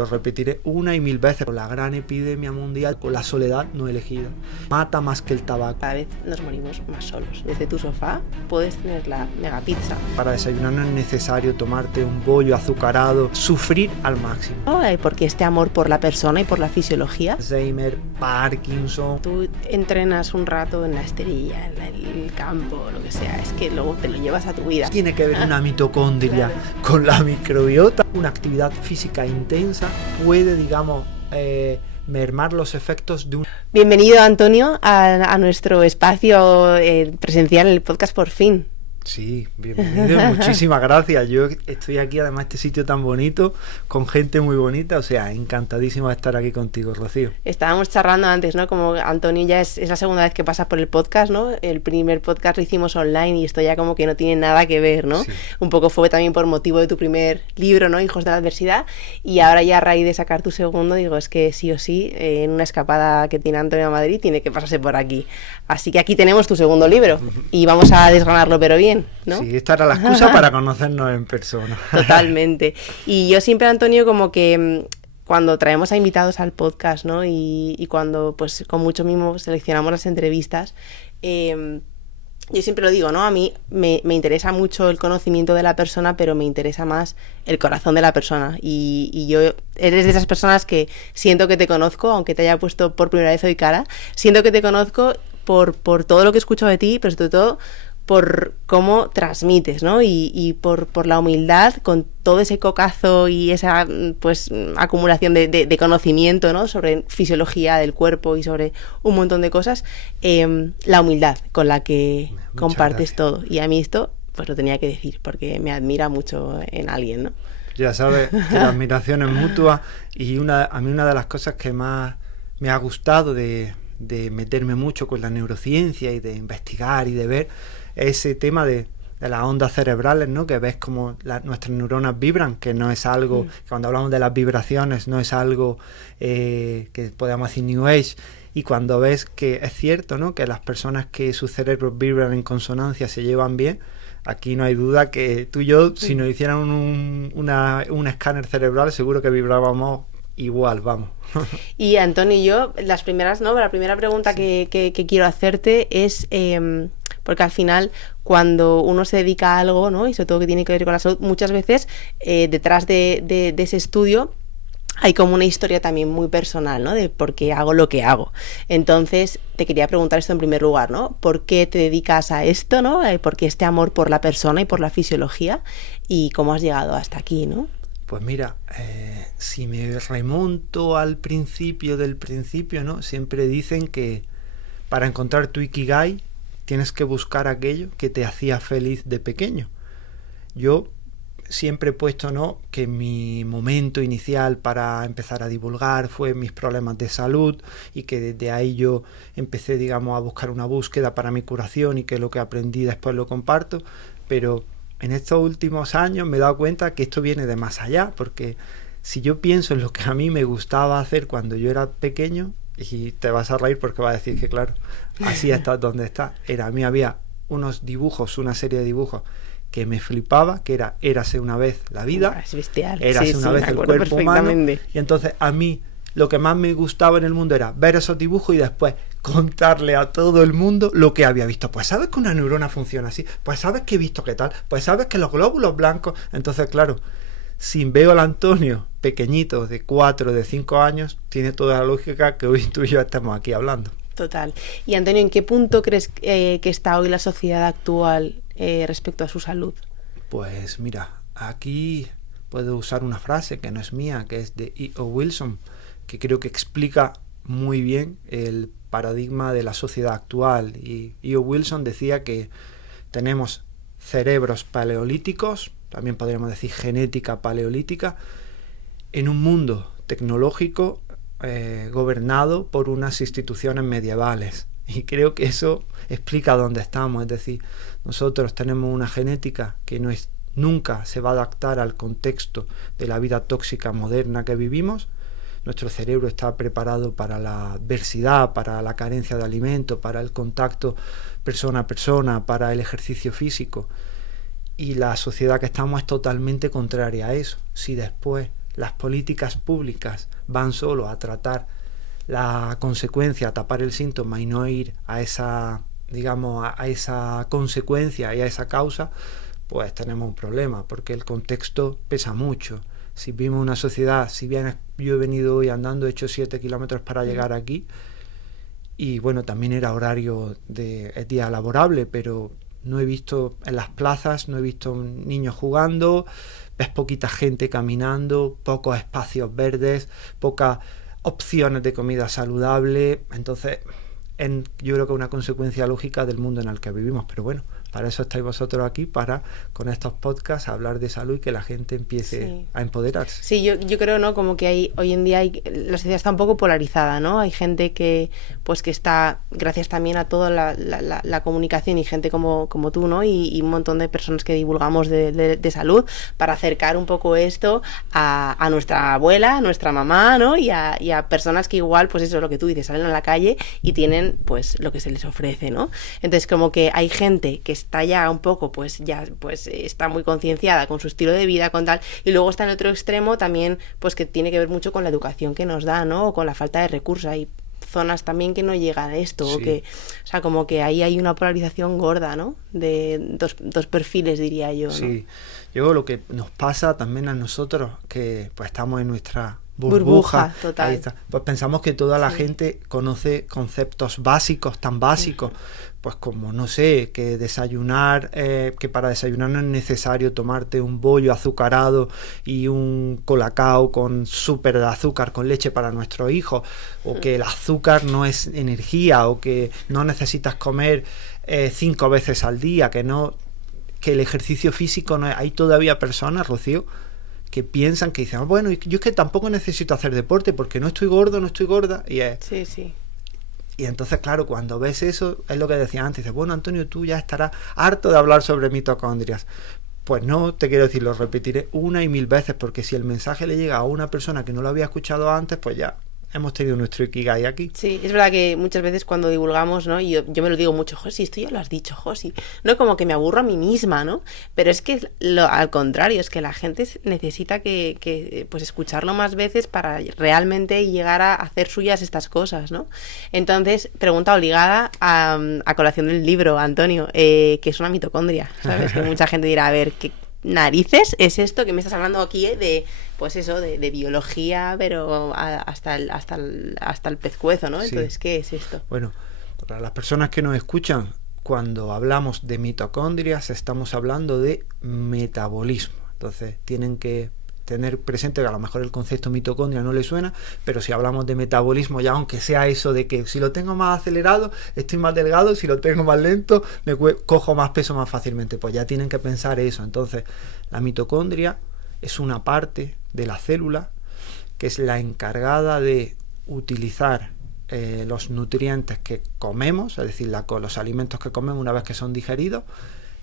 Lo repetiré una y mil veces. Con la gran epidemia mundial, con la soledad no elegida, mata más que el tabaco. Cada vez nos morimos más solos. Desde tu sofá puedes tener la mega pizza. Para desayunar no es necesario tomarte un bollo azucarado, sufrir al máximo. Porque este amor por la persona y por la fisiología. Alzheimer, Parkinson. Tú entrenas un rato en la esterilla, en el campo, lo que sea. Es que luego te lo llevas a tu vida. Tiene que ver una mitocondria con la microbiota. Una actividad física intensa puede, digamos, mermar los efectos de un... Bienvenido, Antonio, a nuestro espacio presencial en el podcast Por Fin. Sí, bienvenido, muchísimas gracias. Yo estoy aquí, además, este sitio tan bonito, con gente muy bonita, o sea, encantadísimo de estar aquí contigo, Rocío. Estábamos charlando antes, ¿no? Como Antonio ya es la segunda vez que pasa por el podcast, ¿no? El primer podcast lo hicimos online y esto ya como que no tiene nada que ver, ¿no? Sí. Un poco fue también por motivo de tu primer libro, ¿no? Hijos de la Adversidad, y ahora ya a raíz de sacar tu segundo, digo, es que sí o sí, en una escapada que tiene Antonio a Madrid, tiene que pasarse por aquí. Así que aquí tenemos tu segundo libro y vamos a desgranarlo, pero bien, ¿no? Sí, esta era la excusa para conocernos en persona. Totalmente. Y yo siempre, Antonio, como que cuando traemos a invitados al podcast, ¿no? Y cuando, pues, con mucho mimo seleccionamos las entrevistas, yo siempre lo digo, ¿no? A mí me interesa mucho el conocimiento de la persona, pero me interesa más el corazón de la persona. Y yo eres de esas personas que siento que te conozco, aunque te haya puesto por primera vez hoy cara, siento que te conozco por todo lo que escucho de ti, pero sobre todo por cómo transmites, ¿no? Y por la humildad, con todo ese cocazo y esa, pues, acumulación de conocimiento, ¿no? Sobre fisiología del cuerpo y sobre un montón de cosas, la humildad con la que compartes todo. Y a mí esto, pues lo tenía que decir, porque me admira mucho en alguien, ¿no? Ya sabes que la admiración es mutua y a mí una de las cosas que más me ha gustado de meterme mucho con la neurociencia y de investigar y de ver ese tema de las ondas cerebrales, ¿no? Que ves como nuestras neuronas vibran, que no es algo, cuando hablamos de las vibraciones, no es algo que podamos decir New Age, y cuando ves que es cierto, ¿no? Que las personas que sus cerebros vibran en consonancia se llevan bien, aquí no hay duda que tú y yo, si nos hicieran un escáner cerebral, seguro que vibrábamos igual, vamos. Y Antonio y yo, la primera pregunta que quiero hacerte es, porque al final cuando uno se dedica a algo, ¿no? Y sobre todo que tiene que ver con la salud, muchas veces detrás de ese estudio hay como una historia también muy personal, ¿no? De por qué hago lo que hago. Entonces, te quería preguntar esto en primer lugar, ¿no? ¿Por qué te dedicas a esto, ¿no? ¿Por qué este amor por la persona y por la fisiología? ¿Y cómo has llegado hasta aquí, ¿no? Pues mira, si me remonto al principio del principio, ¿no? Siempre dicen que para encontrar tu Ikigai tienes que buscar aquello que te hacía feliz de pequeño. Yo siempre he puesto, ¿no?, que mi momento inicial para empezar a divulgar fue mis problemas de salud y que desde ahí yo empecé, digamos, a buscar una búsqueda para mi curación y que lo que aprendí después lo comparto, pero en estos últimos años me he dado cuenta que esto viene de más allá, porque si yo pienso en lo que a mí me gustaba hacer cuando yo era pequeño, y te vas a reír porque vas a decir que claro, así estás donde estás. A mí había unos dibujos, una serie de dibujos que me flipaba, que era Érase una vez la vida, Es bestial. Érase una vez el cuerpo humano, y entonces a mí lo que más me gustaba en el mundo era ver esos dibujos y después contarle a todo el mundo lo que había visto. Pues sabes que una neurona funciona así, pues sabes que he visto qué tal, pues sabes que los glóbulos blancos. Entonces claro, si veo al Antonio pequeñito de 4, de 5 años, tiene toda la lógica que hoy tú y yo estamos aquí hablando. Total. Y Antonio, ¿en qué punto crees que está hoy la sociedad actual respecto a su salud? Pues mira, aquí puedo usar una frase que no es mía, que es de E.O. Wilson, que creo que explica muy bien el paradigma de la sociedad actual. Y E.O. Wilson decía que tenemos cerebros paleolíticos, también podríamos decir genética paleolítica, en un mundo tecnológico gobernado por unas instituciones medievales. Y creo que eso explica dónde estamos. Es decir, nosotros tenemos una genética que nunca se va a adaptar al contexto de la vida tóxica moderna que vivimos. Nuestro cerebro está preparado para la adversidad, para la carencia de alimento, para el contacto persona a persona, para el ejercicio físico. Y la sociedad que estamos es totalmente contraria a eso. Si después las políticas públicas van solo a tratar la consecuencia, a tapar el síntoma y no ir a esa, digamos, a esa consecuencia y a esa causa, pues tenemos un problema, porque el contexto pesa mucho. Si vivimos una sociedad, si bien yo he venido hoy andando, he hecho 7 kilómetros para llegar aquí, y bueno, también era horario de día laborable, pero no he visto en las plazas, no he visto niños jugando, ves poquita gente caminando, pocos espacios verdes, pocas opciones de comida saludable. Entonces, yo creo que es una consecuencia lógica del mundo en el que vivimos. Pero bueno, para eso estáis vosotros aquí, para con estos podcasts hablar de salud y que la gente empiece a empoderarse. Sí, yo creo, ¿no? Como que hoy en día la sociedad está un poco polarizada, ¿no? Hay gente que está, gracias también a toda la comunicación y gente como tú, ¿no? Y un montón de personas que divulgamos de salud para acercar un poco esto a nuestra abuela, a nuestra mamá, ¿no? Y a personas que igual, pues eso es lo que tú dices, salen a la calle y tienen pues lo que se les ofrece, ¿no? Entonces como que hay gente que está ya un poco, pues está muy concienciada con su estilo de vida, con tal, y luego está en otro extremo también, pues que tiene que ver mucho con la educación que nos da, ¿no? O con la falta de recursos. Hay zonas también que no llegan a esto, o sea, como que ahí hay una polarización gorda, ¿no? De dos perfiles, diría yo, ¿no? Sí, yo lo que nos pasa también a nosotros, que pues estamos en nuestra burbuja total. Ahí está. Pues pensamos que toda la gente conoce conceptos básicos, tan básicos, pues como, no sé, que desayunar, que para desayunar no es necesario tomarte un bollo azucarado y un colacao con súper de azúcar con leche para nuestros hijos, o que el azúcar no es energía, o que no necesitas comer 5 veces al día, que el ejercicio físico no es... Hay todavía personas, Rocío, que piensan, que dicen, bueno, yo es que tampoco necesito hacer deporte porque no estoy gordo, no estoy gorda, y es... Sí. Y entonces, claro, cuando ves eso, es lo que decía antes, dices, bueno, Antonio, tú ya estarás harto de hablar sobre mitocondrias. Pues no, te quiero decir, lo repetiré 1 y 1000 veces, porque si el mensaje le llega a una persona que no lo había escuchado antes, pues ya hemos tenido nuestro Ikigai aquí. Sí, es verdad que muchas veces cuando divulgamos, ¿no? Y yo me lo digo mucho, Josi, esto ya lo has dicho, Josi. No, como que me aburro a mí misma, ¿no? Pero es que al contrario, es que la gente necesita que pues escucharlo más veces para realmente llegar a hacer suyas estas cosas, ¿no? Entonces, pregunta obligada a colación del libro, Antonio, ¿qué es una mitocondria? ¿Sabes? Que mucha gente dirá, a ver, ¿qué narices es esto que me estás hablando aquí, de pues eso, de biología, pero hasta el pescuezo, ¿no? Entonces, ¿qué es esto? Bueno, para las personas que nos escuchan, cuando hablamos de mitocondrias estamos hablando de metabolismo. Entonces tienen que tener presente que a lo mejor el concepto mitocondria no les suena, pero si hablamos de metabolismo, ya aunque sea eso de que si lo tengo más acelerado estoy más delgado, si lo tengo más lento me cojo más peso más fácilmente, pues ya tienen que pensar eso. Entonces la mitocondria es una parte de la célula que es la encargada de utilizar los nutrientes que comemos, es decir, los alimentos que comemos una vez que son digeridos,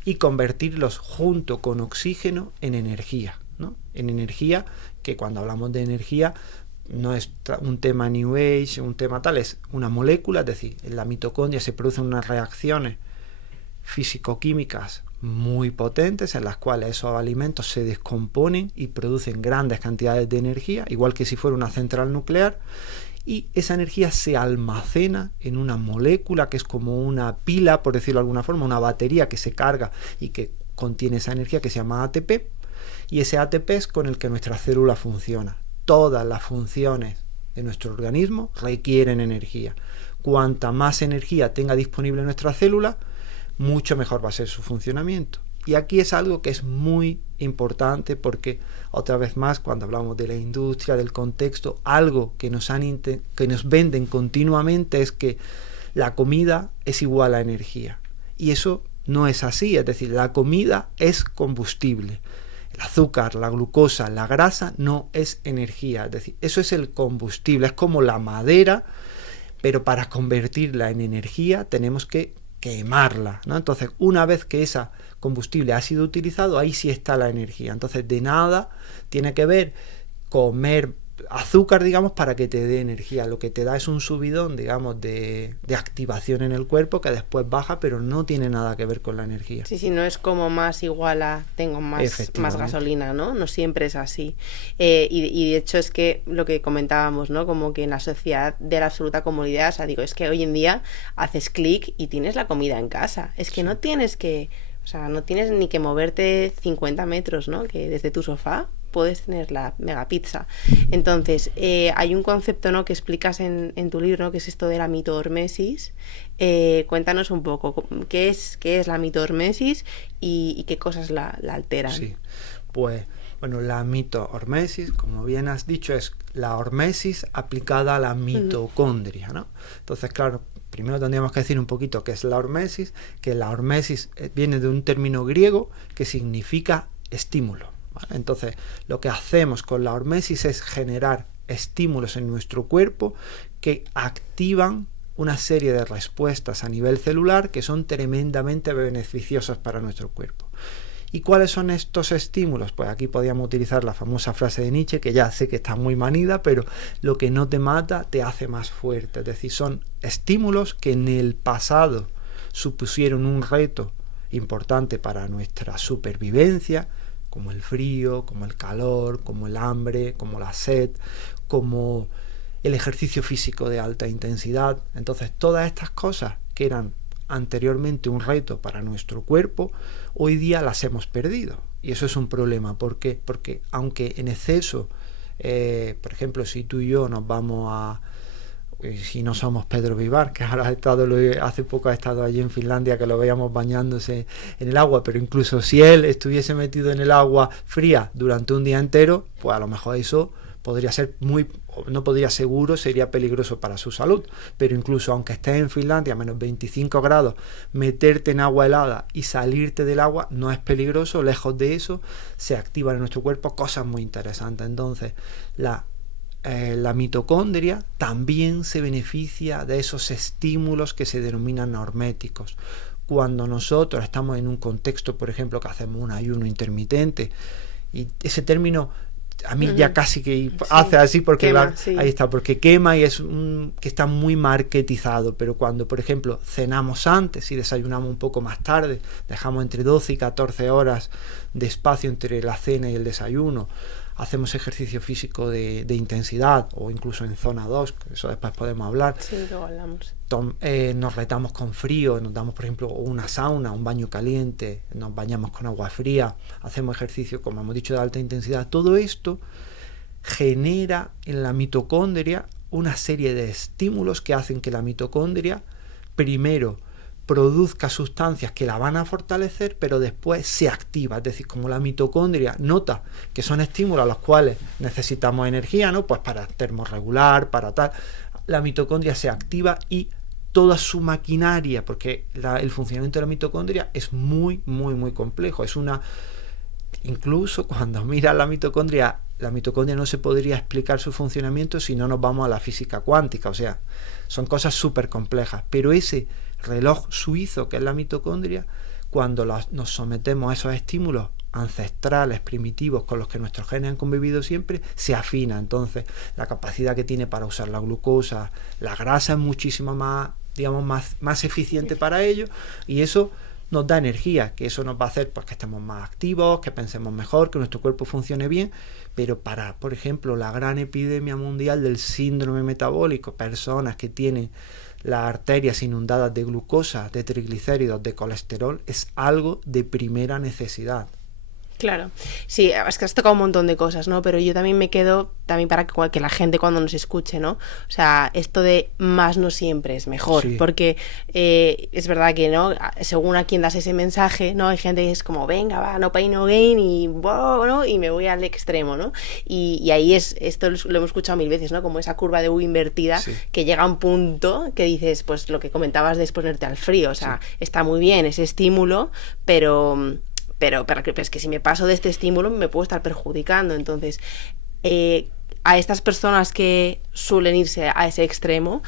y convertirlos junto con oxígeno en energía, ¿no? En energía, que cuando hablamos de energía no es un tema New Age, un tema tal, es una molécula, es decir, en la mitocondria se producen unas reacciones físico-químicas muy potentes en las cuales esos alimentos se descomponen y producen grandes cantidades de energía, igual que si fuera una central nuclear, y esa energía se almacena en una molécula que es como una pila, por decirlo de alguna forma, una batería que se carga y que contiene esa energía, que se llama ATP, y ese ATP es con el que nuestra célula funciona. Todas las funciones de nuestro organismo requieren energía. Cuanta más energía tenga disponible nuestra célula, mucho mejor va a ser su funcionamiento. Y aquí es algo que es muy importante, porque otra vez más, cuando hablamos de la industria, del contexto, algo que nos venden continuamente es que la comida es igual a energía. Y eso no es así, es decir, la comida es combustible. El azúcar, la glucosa, la grasa no es energía, es decir, eso es el combustible, es como la madera, pero para convertirla en energía tenemos que quemarla, ¿no? Entonces, una vez que ese combustible ha sido utilizado, ahí sí está la energía. Entonces, de nada tiene que ver comer azúcar, digamos, para que te dé energía. Lo que te da es un subidón, digamos, de activación en el cuerpo que después baja, pero no tiene nada que ver con la energía. Sí, sí, no es como más igual a tengo más gasolina, ¿no? No siempre es así. Y de hecho es que lo que comentábamos, ¿no? Como que en la sociedad de la absoluta comodidad, o sea, digo, es que hoy en día haces clic y tienes la comida en casa. Es que no tienes que, o sea, no tienes ni que moverte 50 metros, ¿no? Que desde tu sofá puedes tener la mega pizza. Entonces, hay un concepto, ¿no?, que explicas en tu libro, ¿no?, que es esto de la mitohormesis. Cuéntanos un poco qué es la mitohormesis y qué cosas la alteran. Sí, pues bueno, la mitohormesis, como bien has dicho, es la hormesis aplicada a la mitocondria, ¿no? Entonces, claro, primero tendríamos que decir un poquito qué es la hormesis, que la hormesis viene de un término griego que significa estímulo. Entonces, lo que hacemos con la hormesis es generar estímulos en nuestro cuerpo que activan una serie de respuestas a nivel celular que son tremendamente beneficiosas para nuestro cuerpo. ¿Y cuáles son estos estímulos? Pues aquí podríamos utilizar la famosa frase de Nietzsche, que ya sé que está muy manida, pero lo que no te mata te hace más fuerte. Es decir, son estímulos que en el pasado supusieron un reto importante para nuestra supervivencia, como el frío, como el calor, como el hambre, como la sed, como el ejercicio físico de alta intensidad. Entonces, todas estas cosas que eran anteriormente un reto para nuestro cuerpo, hoy día las hemos perdido. Y eso es un problema. ¿Por qué? Porque aunque en exceso, por ejemplo, si tú y yo nos vamos a... Si no somos Pedro Vivar, que ahora hace poco ha estado allí en Finlandia, que lo veíamos bañándose en el agua, pero incluso si él estuviese metido en el agua fría durante un día entero, pues a lo mejor eso podría ser no podría seguro, sería peligroso para su salud. Pero incluso aunque estés en Finlandia a menos 25 grados, meterte en agua helada y salirte del agua no es peligroso. Lejos de eso, se activan en nuestro cuerpo cosas muy interesantes. Entonces, la mitocondria también se beneficia de esos estímulos que se denominan horméticos. Cuando nosotros estamos en un contexto, por ejemplo, que hacemos un ayuno intermitente, y ese término a mí ya casi que hace así porque quema, sí. Ahí está, porque quema y es que está muy marketizado. Pero cuando, por ejemplo, cenamos antes y desayunamos un poco más tarde, dejamos entre 12 y 14 horas de espacio entre la cena y el desayuno, hacemos ejercicio físico de intensidad, o incluso en zona 2, que eso después podemos hablar. Sí, luego hablamos. Nos retamos con frío, nos damos, por ejemplo, una sauna, un baño caliente, nos bañamos con agua fría, hacemos ejercicio, como hemos dicho, de alta intensidad. Todo esto genera en la mitocondria una serie de estímulos que hacen que la mitocondria primero produzca sustancias que la van a fortalecer, pero después se activa. Es decir, como la mitocondria nota que son estímulos a los cuales necesitamos energía, ¿no? Pues para termorregular, para tal, la mitocondria se activa y toda su maquinaria, porque el funcionamiento de la mitocondria es muy, muy, muy complejo. Incluso cuando miras la mitocondria no se podría explicar su funcionamiento si no nos vamos a la física cuántica. O sea, son cosas súper complejas. Pero ese reloj suizo que es la mitocondria, cuando nos sometemos a esos estímulos ancestrales, primitivos, con los que nuestros genes han convivido siempre, se afina. Entonces, la capacidad que tiene para usar la glucosa, la grasa es muchísimo más, digamos, más eficiente para ello, y eso nos da energía, que eso nos va a hacer pues que estemos más activos, que pensemos mejor, que nuestro cuerpo funcione bien. Pero para, por ejemplo, la gran epidemia mundial del síndrome metabólico, personas que tienen las arterias inundadas de glucosa, de triglicéridos, de colesterol, es algo de primera necesidad. Claro, sí, es que has tocado un montón de cosas, ¿no? Pero yo también me quedo, también para que la gente cuando nos escuche, ¿no? O sea, esto de más no siempre es mejor, sí. Porque es verdad que, ¿no? Según a quien das ese mensaje, ¿no? Hay gente que es como, venga, va, no pain, no gain, y wow, ¿no? Y me voy al extremo, ¿no? Y ahí esto lo hemos escuchado mil veces, ¿no? Como esa curva de U invertida, sí. Que llega a un punto que dices, pues lo que comentabas de exponerte al frío, o sea, sí. Está muy bien ese estímulo, pero es que si me paso de este estímulo me puedo estar perjudicando. Entonces, a estas personas que suelen irse a ese extremo,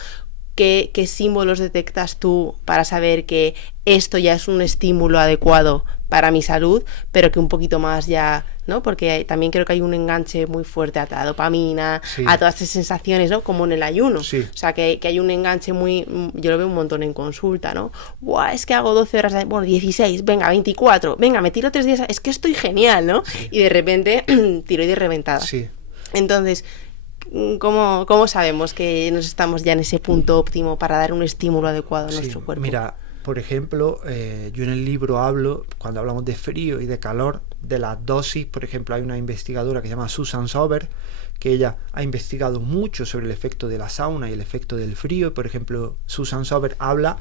¿qué símbolos detectas tú para saber que esto ya es un estímulo adecuado para mi salud, pero que un poquito más ya ¿no? Porque también creo que hay un enganche muy fuerte a la dopamina, Sí. a todas esas sensaciones, ¿no? Como en el ayuno. Sí. O sea, que hay un enganche muy... Yo lo veo un montón en consulta, ¿no? Buah, es que hago 12 horas, bueno, 16, venga, 24, venga, me tiro 3 días, es que estoy genial, ¿no? Sí. Y de repente, tiroides reventada. Sí. Entonces, ¿cómo sabemos que nos estamos ya en ese punto óptimo para dar un estímulo adecuado a nuestro cuerpo? Mira, por ejemplo, yo en el libro hablo, cuando hablamos de frío y de calor, de las dosis. Por ejemplo, hay una investigadora que se llama Susan Sober, que ella ha investigado mucho sobre el efecto de la sauna y el efecto del frío. Por ejemplo, Susan Sober habla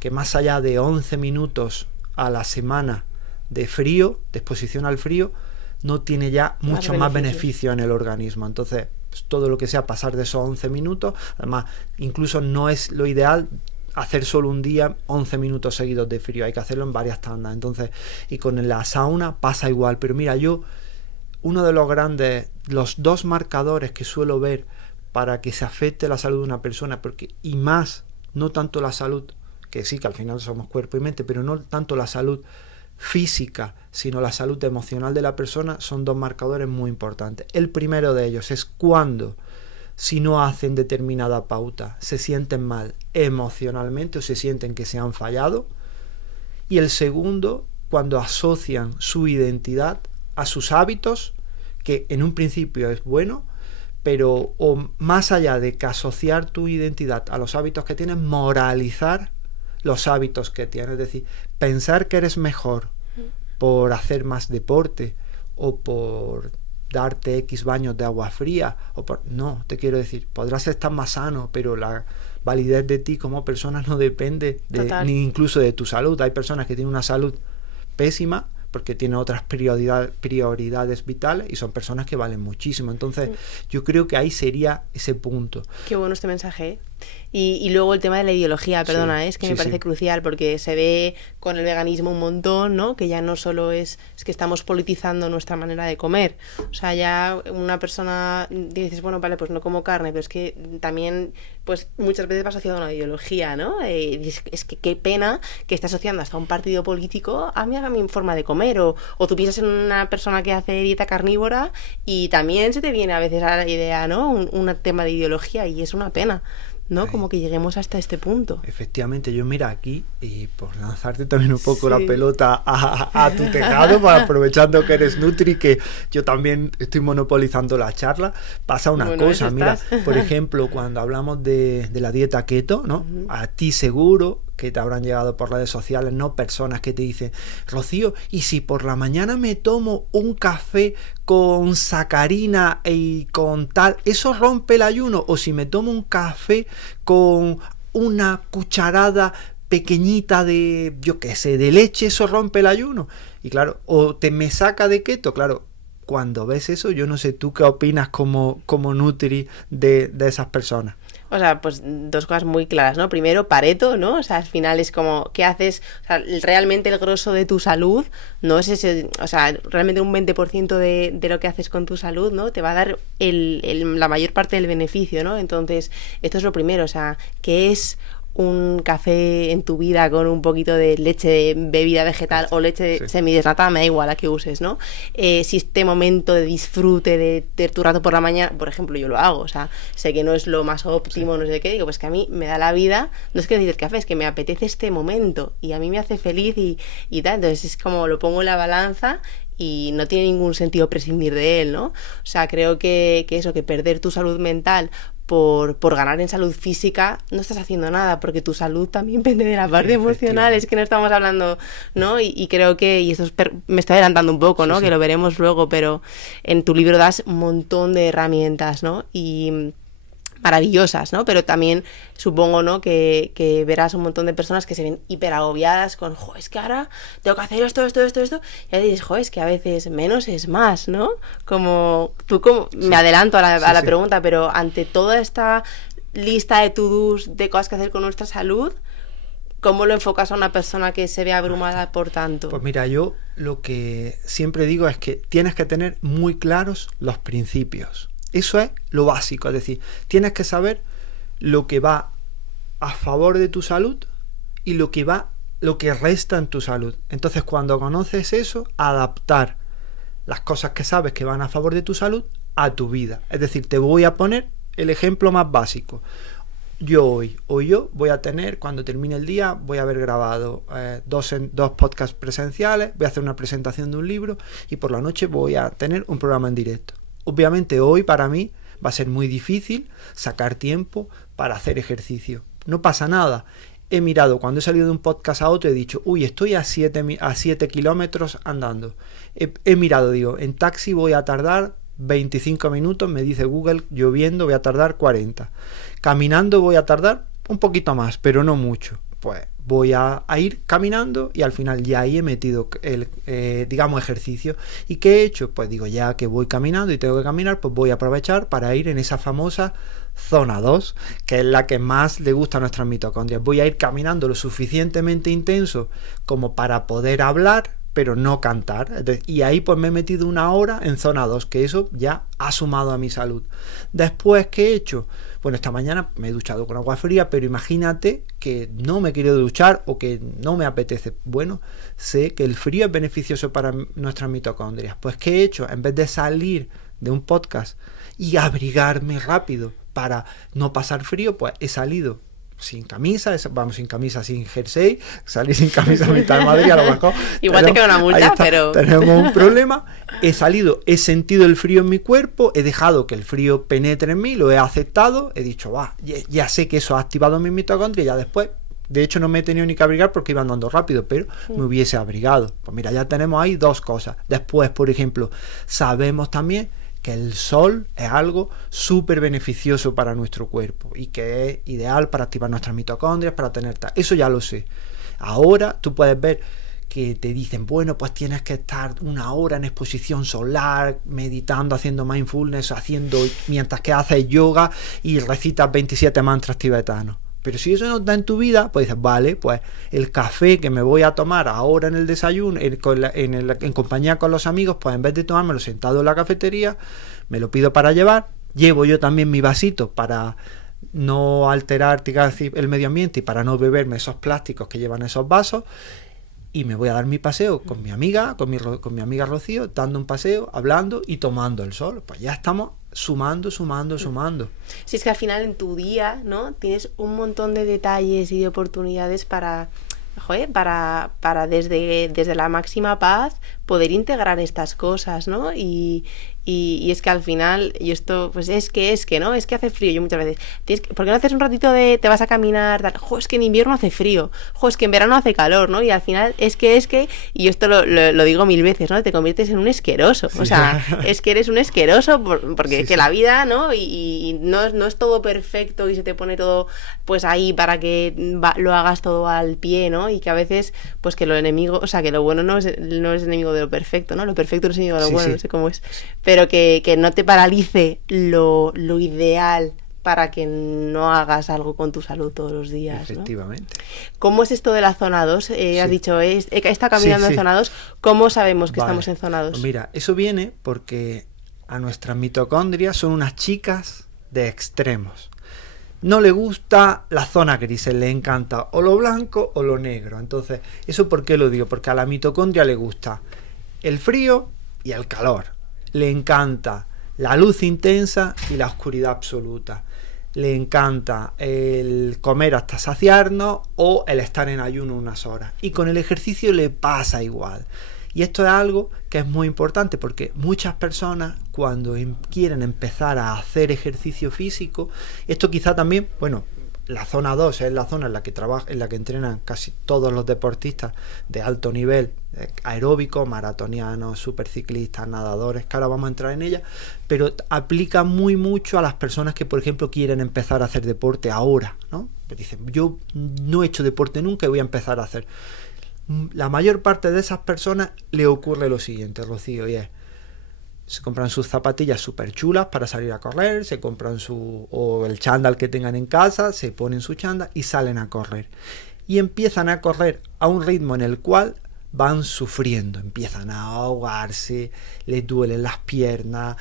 que más allá de 11 minutos a la semana de frío, de exposición al frío, no tiene ya mucho más beneficio en el organismo. Entonces, pues, todo lo que sea pasar de esos 11 minutos, además, incluso no es lo ideal hacer solo un día 11 minutos seguidos de frío, hay que hacerlo en varias tandas. Entonces, y con la sauna pasa igual. Pero mira, uno de los dos marcadores que suelo ver para que se afecte la salud de una persona, y más, no tanto la salud, que sí, que al final somos cuerpo y mente, pero no tanto la salud física, sino la salud emocional de la persona, son dos marcadores muy importantes. El primero de ellos es cuando, si no hacen determinada pauta, se sienten mal emocionalmente o se sienten que se han fallado. Y el segundo, cuando asocian su identidad a sus hábitos, que en un principio es bueno, pero o más allá de que asociar tu identidad a los hábitos que tienes, moralizar los hábitos que tienes. Es decir, pensar que eres mejor por hacer más deporte o por darte X baños de agua fría no, te quiero decir, podrás estar más sano, pero la validez de ti como persona no depende ni incluso de tu salud. Hay personas que tienen una salud pésima porque tienen otras prioridades vitales y son personas que valen muchísimo. Entonces, yo creo que ahí sería ese punto. Qué bueno este mensaje, ¿eh? Y luego el tema de la ideología, perdona, es que me parece crucial, porque se ve con el veganismo un montón, ¿no? Que ya no solo es que estamos politizando nuestra manera de comer. O sea, ya una persona dices, bueno, vale, pues no como carne, pero es que también, pues muchas veces va asociado a una ideología, ¿no? Es que qué pena que esté asociando hasta un partido político a mi forma de comer, o tú piensas en una persona que hace dieta carnívora y también se te viene a veces a la idea, ¿no? Un tema de ideología, y es una pena, ¿no? Como que lleguemos hasta este punto. Efectivamente, yo mira aquí, y por lanzarte también un poco la pelota a tu tejado, aprovechando que eres Nutri, que yo también estoy monopolizando la charla, pasa una cosa, mira, por ejemplo, cuando hablamos de la dieta keto, ¿no? A ti seguro que te habrán llegado por redes sociales, ¿no? Personas que te dicen, Rocío, ¿y si por la mañana me tomo un café con sacarina y con tal, eso rompe el ayuno? O si me tomo un café con una cucharada pequeñita de, yo qué sé, de leche, eso rompe el ayuno. Y claro, o me saca de keto, claro. Cuando ves eso, yo no sé, ¿tú qué opinas como Nutri de esas personas? O sea, pues dos cosas muy claras, ¿no? Primero, Pareto, ¿no? O sea, al final es como, ¿qué haces? O sea, realmente el grosso de tu salud no es ese, o sea, realmente un 20% de lo que haces con tu salud, ¿no? Te va a dar la mayor parte del beneficio, ¿no? Entonces, esto es lo primero, o sea, ¿qué es un café en tu vida con un poquito de leche de bebida vegetal o leche semidesnatada? Me da igual a que uses, ¿no? Si este momento de disfrute de tu rato por la mañana, por ejemplo, yo lo hago, o sea, sé que no es lo más óptimo, no sé qué, digo, pues que a mí me da la vida, no es que necesite el café, es que me apetece este momento y a mí me hace feliz y tal, entonces es como lo pongo en la balanza y no tiene ningún sentido prescindir de él, ¿no? O sea, creo que eso, que perder tu salud mental por ganar en salud física, no estás haciendo nada, porque tu salud también depende de la parte emocional, es que no estamos hablando, ¿no? Y creo que, y esto me estoy adelantando un poco, ¿no? Que lo veremos luego, pero en tu libro das un montón de herramientas, ¿no? Y maravillosas, ¿no? Pero también supongo, ¿no? que verás un montón de personas que se ven hiper agobiadas con, es que ahora tengo que hacer esto, y ahí dices, es que a veces menos es más, ¿no? Como me adelanto a la pregunta, pero ante toda esta lista de to-dos, de cosas que hacer con nuestra salud, ¿cómo lo enfocas a una persona que se ve abrumada por tanto? Pues mira, yo lo que siempre digo es que tienes que tener muy claros los principios. Eso es lo básico, es decir, tienes que saber lo que va a favor de tu salud y lo que resta en tu salud. Entonces, cuando conoces eso, adaptar las cosas que sabes que van a favor de tu salud a tu vida. Es decir, te voy a poner el ejemplo más básico. Yo voy a tener, cuando termine el día, voy a haber grabado dos podcasts presenciales, voy a hacer una presentación de un libro y por la noche voy a tener un programa en directo. Obviamente hoy para mí va a ser muy difícil sacar tiempo para hacer ejercicio. No pasa nada. He mirado, cuando he salido de un podcast a otro, he dicho, estoy a 7 kilómetros andando. He mirado, digo, en taxi voy a tardar 25 minutos, me dice Google, lloviendo voy a tardar 40. Caminando voy a tardar un poquito más, pero no mucho. Pues voy a ir caminando y al final ya ahí he metido el, ejercicio. ¿Y qué he hecho? Pues digo, ya que voy caminando y tengo que caminar, pues voy a aprovechar para ir en esa famosa zona 2, que es la que más le gusta a nuestras mitocondrias. Voy a ir caminando lo suficientemente intenso como para poder hablar, pero no cantar. Y ahí pues me he metido 1 hora en zona 2, que eso ya ha sumado a mi salud. Después, ¿qué he hecho? Bueno, esta mañana me he duchado con agua fría, pero imagínate que no me he querido duchar o que no me apetece. Bueno, sé que el frío es beneficioso para nuestras mitocondrias. Pues ¿qué he hecho? En vez de salir de un podcast y abrigarme rápido para no pasar frío, pues he salido sin camisa, sin jersey, salir sin camisa en mitad de Madrid a lo mejor. Igual te queda una multa, pero... Tenemos un problema. He salido, he sentido el frío en mi cuerpo, he dejado que el frío penetre en mí, lo he aceptado, he dicho, ya sé que eso ha activado mi mitocondria, y ya después, de hecho no me he tenido ni que abrigar porque iba andando rápido, pero me hubiese abrigado. Pues mira, ya tenemos ahí 2 cosas. Después, por ejemplo, sabemos también que el sol es algo súper beneficioso para nuestro cuerpo y que es ideal para activar nuestras mitocondrias, para tener eso ya lo sé. Ahora tú puedes ver que te dicen, bueno, pues tienes que estar 1 hora en exposición solar, meditando, haciendo mindfulness, mientras que haces yoga y recitas 27 mantras tibetanos. Pero si eso no está en tu vida, pues dices, vale, pues el café que me voy a tomar ahora en el desayuno, en compañía con los amigos, pues en vez de tomármelo sentado en la cafetería, me lo pido para llevar. Llevo yo también mi vasito para no alterar el medio ambiente y para no beberme esos plásticos que llevan esos vasos. Y me voy a dar mi paseo con mi amiga, con mi amiga Rocío, dando un paseo, hablando y tomando el sol. Pues ya estamos sumando. Si es que al final en tu día, ¿no? Tienes un montón de detalles y de oportunidades para desde la máxima paz poder integrar estas cosas, ¿no? Y es que al final, y esto, pues es que, ¿no? Es que hace frío. Yo muchas veces, ¿por qué no haces un ratito te vas a caminar? Tal? Es que en invierno hace frío. Es que en verano hace calor, ¿no? Y al final es que, y esto lo digo 1000 veces, ¿no? Te conviertes en un esqueroso. Sí. O sea, es que eres un esqueroso porque sí, que la vida, ¿no? Y no es todo perfecto y se te pone todo, pues ahí para que lo hagas todo al pie, ¿no? Y que a veces, pues que lo enemigo, o sea, que lo bueno no es enemigo de lo perfecto, ¿no? Lo perfecto no es enemigo de lo bueno, no sé cómo es. Pero que no te paralice lo ideal para que no hagas algo con tu salud todos los días, efectivamente, ¿no? ¿Cómo es esto de la zona 2? Has dicho, está caminando en zona 2. ¿Cómo sabemos que estamos en zona 2? Pues mira, eso viene porque a nuestras mitocondrias son unas chicas de extremos. No le gusta la zona gris, le encanta o lo blanco o lo negro. Entonces, ¿eso por qué lo digo? Porque a la mitocondria le gusta el frío y el calor. Le encanta la luz intensa y la oscuridad absoluta. Le encanta el comer hasta saciarnos o el estar en ayuno unas horas. Y con el ejercicio le pasa igual. Y esto es algo que es muy importante porque muchas personas cuando quieren empezar a hacer ejercicio físico, esto quizá también, bueno, la zona 2 es la zona en la que entrenan casi todos los deportistas de alto nivel, aeróbicos, maratonianos, superciclistas, nadadores, que ahora vamos a entrar en ella, pero aplica mucho a las personas que, por ejemplo, quieren empezar a hacer deporte ahora, ¿no? Pues dicen, yo no he hecho deporte nunca y voy a empezar a hacer. La mayor parte de esas personas le ocurre lo siguiente, Rocío, y es: se compran sus zapatillas súper chulas para salir a correr, se compran o el chándal que tengan en casa, se ponen su chándal y salen a correr. Y empiezan a correr a un ritmo en el cual van sufriendo, empiezan a ahogarse, les duelen las piernas,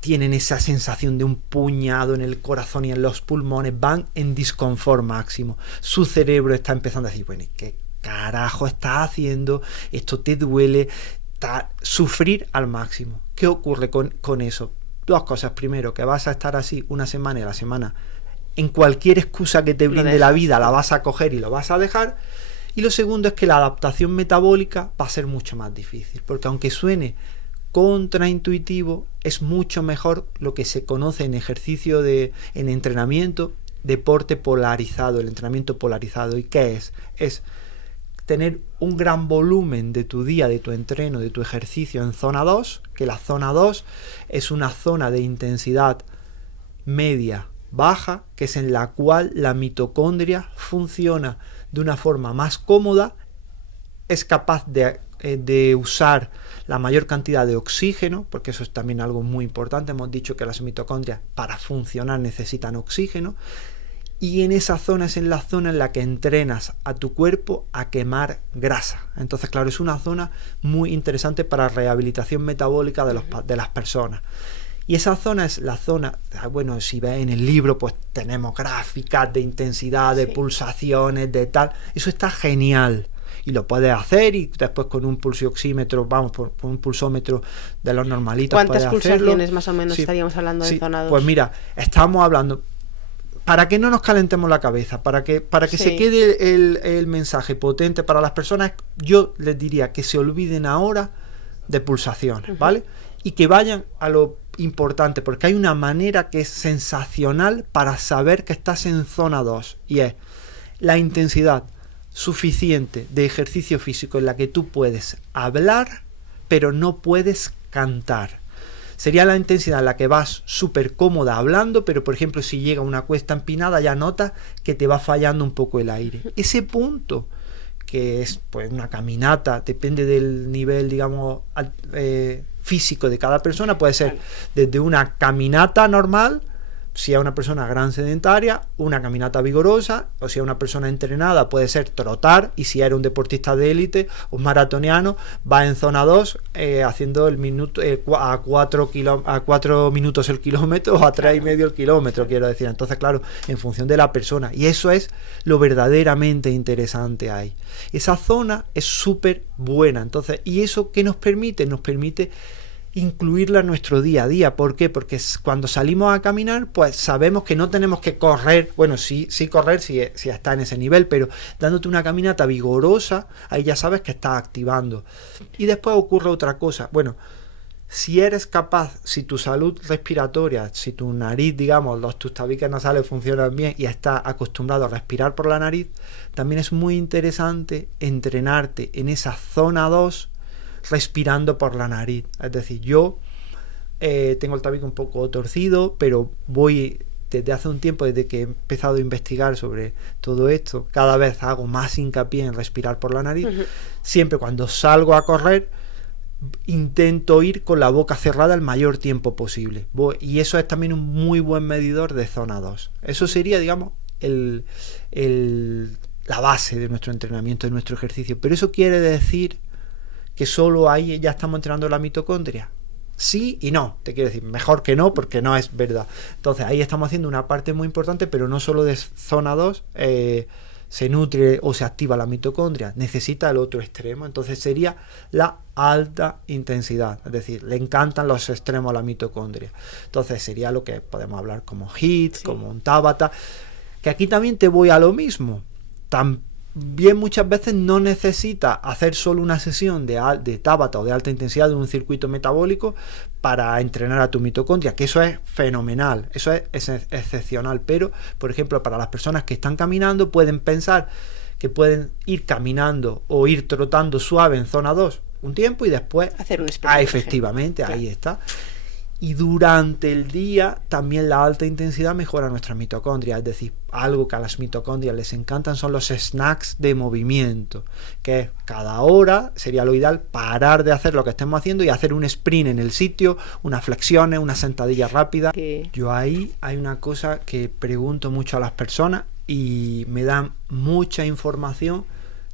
tienen esa sensación de un puñado en el corazón y en los pulmones, van en disconfort máximo. Su cerebro está empezando a decir, bueno, ¿qué carajo estás haciendo? Esto te duele, hasta sufrir al máximo. ¿Qué ocurre con eso? Dos cosas. Primero, que vas a estar así una semana y a la semana en cualquier excusa que te brinde la vida la vas a coger y lo vas a dejar. Y lo segundo es que la adaptación metabólica va a ser mucho más difícil, porque aunque suene contraintuitivo, es mucho mejor lo que se conoce en ejercicio en entrenamiento, deporte polarizado, el entrenamiento polarizado. ¿Y qué es? Es tener un gran volumen de tu día, de tu entreno, de tu ejercicio en zona 2, que la zona 2 es una zona de intensidad media baja, que es en la cual la mitocondria funciona de una forma más cómoda, es capaz de usar la mayor cantidad de oxígeno, porque eso es también algo muy importante. Hemos dicho que las mitocondrias para funcionar necesitan oxígeno, y en esa zona es en la zona en la que entrenas a tu cuerpo a quemar grasa. Entonces, claro, es una zona muy interesante para rehabilitación metabólica de las personas. Y esa zona es la zona, bueno, si ves en el libro, pues tenemos gráficas de intensidad, de pulsaciones, de tal. Eso está genial. Y lo puedes hacer, y después con un pulsioxímetro, vamos, por un pulsómetro de los normalitos. ¿Cuántas pulsaciones más o menos estaríamos hablando de zona 2? Pues mira, estamos hablando, para que no nos calentemos la cabeza, para que se quede el mensaje potente para las personas, yo les diría que se olviden ahora de pulsaciones, ¿vale? Y que vayan a lo importante, porque hay una manera que es sensacional para saber que estás en zona 2, y es la intensidad suficiente de ejercicio físico en la que tú puedes hablar, pero no puedes cantar. Sería la intensidad en la que vas súper cómoda hablando, pero por ejemplo si llega una cuesta empinada ya notas que te va fallando un poco el aire. Ese punto, que es pues una caminata, depende del nivel, digamos, físico de cada persona, puede ser desde una caminata normal, si es una persona gran sedentaria, una caminata vigorosa, o si es una persona entrenada puede ser trotar, y si eres un deportista de élite, un maratoniano, va en zona 2 haciendo el minuto a 4 minutos el kilómetro, o a 3,5 el kilómetro, quiero decir. Entonces, claro, en función de la persona, y eso es lo verdaderamente interesante ahí. Esa zona es súper buena. Entonces, ¿y eso qué nos permite? Nos permite incluirla en nuestro día a día. ¿Por qué? Porque cuando salimos a caminar, pues sabemos que no tenemos que correr, bueno, sí correr si está en ese nivel, pero dándote una caminata vigorosa, ahí ya sabes que estás activando. Y después ocurre otra cosa. Bueno, si eres capaz, si tu salud respiratoria, si tu nariz, digamos, tus tabiques nasales funcionan bien y estás acostumbrado a respirar por la nariz, también es muy interesante entrenarte en esa zona 2 respirando por la nariz. Es decir, yo tengo el tabique un poco torcido, pero voy desde hace un tiempo, desde que he empezado a investigar sobre todo esto, cada vez hago más hincapié en respirar por la nariz. Siempre cuando salgo a correr intento ir con la boca cerrada el mayor tiempo posible, y eso es también un muy buen medidor de zona 2. Eso sería, digamos, la base de nuestro entrenamiento, de nuestro ejercicio. Pero eso quiere decir que solo ahí ya estamos entrenando la mitocondria. Sí y no, te quiero decir, mejor que no, porque no es verdad. Entonces ahí estamos haciendo una parte muy importante, pero no solo de zona 2 se nutre o se activa la mitocondria, necesita el otro extremo. Entonces sería la alta intensidad, es decir, le encantan los extremos a la mitocondria. Entonces sería lo que podemos hablar como HIIT, como un Tabata, que aquí también te voy a lo mismo. Bien, muchas veces no necesitas hacer solo una sesión de Tabata o de alta intensidad de un circuito metabólico para entrenar a tu mitocondria, que eso es fenomenal, eso es excepcional. Pero, por ejemplo, para las personas que están caminando, pueden pensar que pueden ir caminando o ir trotando suave en zona 2 un tiempo y después hacer un sprint. Efectivamente, ahí está. Y durante el día también la alta intensidad mejora nuestra mitocondria. Es decir, algo que a las mitocondrias les encantan son los snacks de movimiento, que cada hora sería lo ideal parar de hacer lo que estemos haciendo y hacer un sprint en el sitio, unas flexiones, unas sentadillas rápidas. Yo ahí hay una cosa que pregunto mucho a las personas y me dan mucha información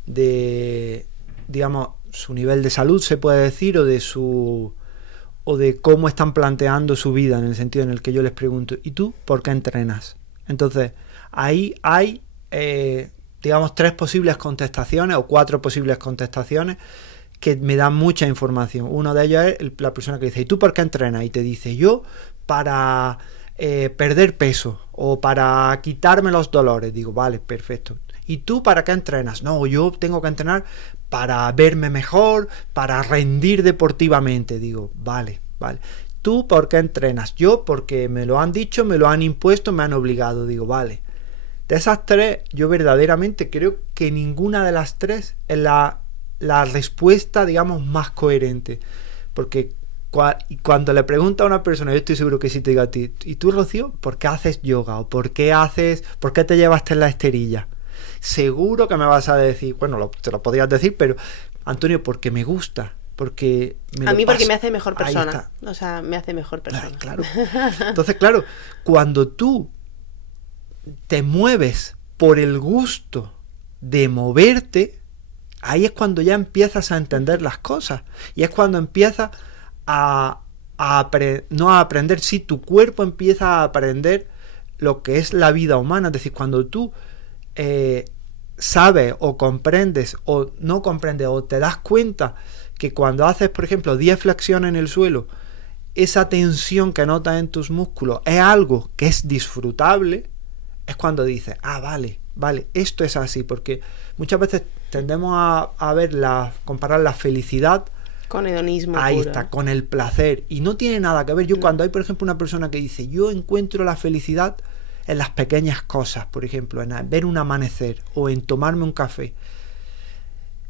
de, digamos, su nivel de salud, se puede decir, o de cómo están planteando su vida, en el sentido en el que yo les pregunto, ¿y tú por qué entrenas? Entonces, ahí hay, digamos, 3 posibles contestaciones o 4 posibles contestaciones que me dan mucha información. Uno de ellos es la persona que dice, ¿y tú por qué entrenas? Y te dice, yo para perder peso o para quitarme los dolores. Digo, vale, perfecto. ¿Y tú para qué entrenas? No, yo tengo que entrenar para verme mejor, para rendir deportivamente. Digo, vale. ¿Tú por qué entrenas? Yo porque me lo han dicho, me lo han impuesto, me han obligado. Digo, vale. De esas tres, yo verdaderamente creo que ninguna de las tres es la respuesta, digamos, más coherente. Porque cuando le pregunta a una persona, yo estoy seguro que si te digo a ti, ¿y tú, Rocío, por qué haces yoga? ¿O por qué te llevaste en la esterilla? Seguro que me vas a decir, bueno, te lo podrías decir, pero Antonio, porque me gusta. Porque porque me hace mejor persona. O sea, me hace mejor persona. Claro. Entonces, claro, cuando tú te mueves por el gusto de moverte, ahí es cuando ya empiezas a entender las cosas. Y es cuando empiezas no a aprender, sí, tu cuerpo empieza a aprender lo que es la vida humana. Es decir, cuando tú sabes o comprendes o no comprendes o te das cuenta que cuando haces, por ejemplo, 10 flexiones en el suelo, esa tensión que notas en tus músculos es algo que es disfrutable, es cuando dices, vale, esto es así, porque muchas veces tendemos a comparar la felicidad con hedonismo. Ahí puro. Está, con el placer, y no tiene nada que ver. Cuando hay, por ejemplo, una persona que dice, yo encuentro la felicidad en las pequeñas cosas, por ejemplo, en ver un amanecer o en tomarme un café,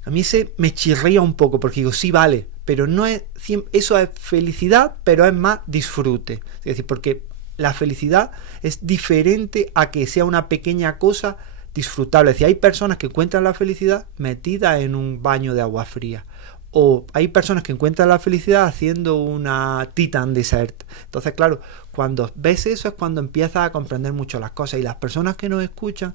a mí me chirría un poco, porque digo, sí, vale, pero no es, eso es felicidad, pero es más disfrute. Es decir, porque la felicidad es diferente a que sea una pequeña cosa disfrutable. Es decir, hay personas que encuentran la felicidad metida en un baño de agua fría, o hay personas que encuentran la felicidad haciendo una Titan Desert. Entonces, claro, cuando ves eso es cuando empiezas a comprender mucho las cosas, y las personas que nos escuchan,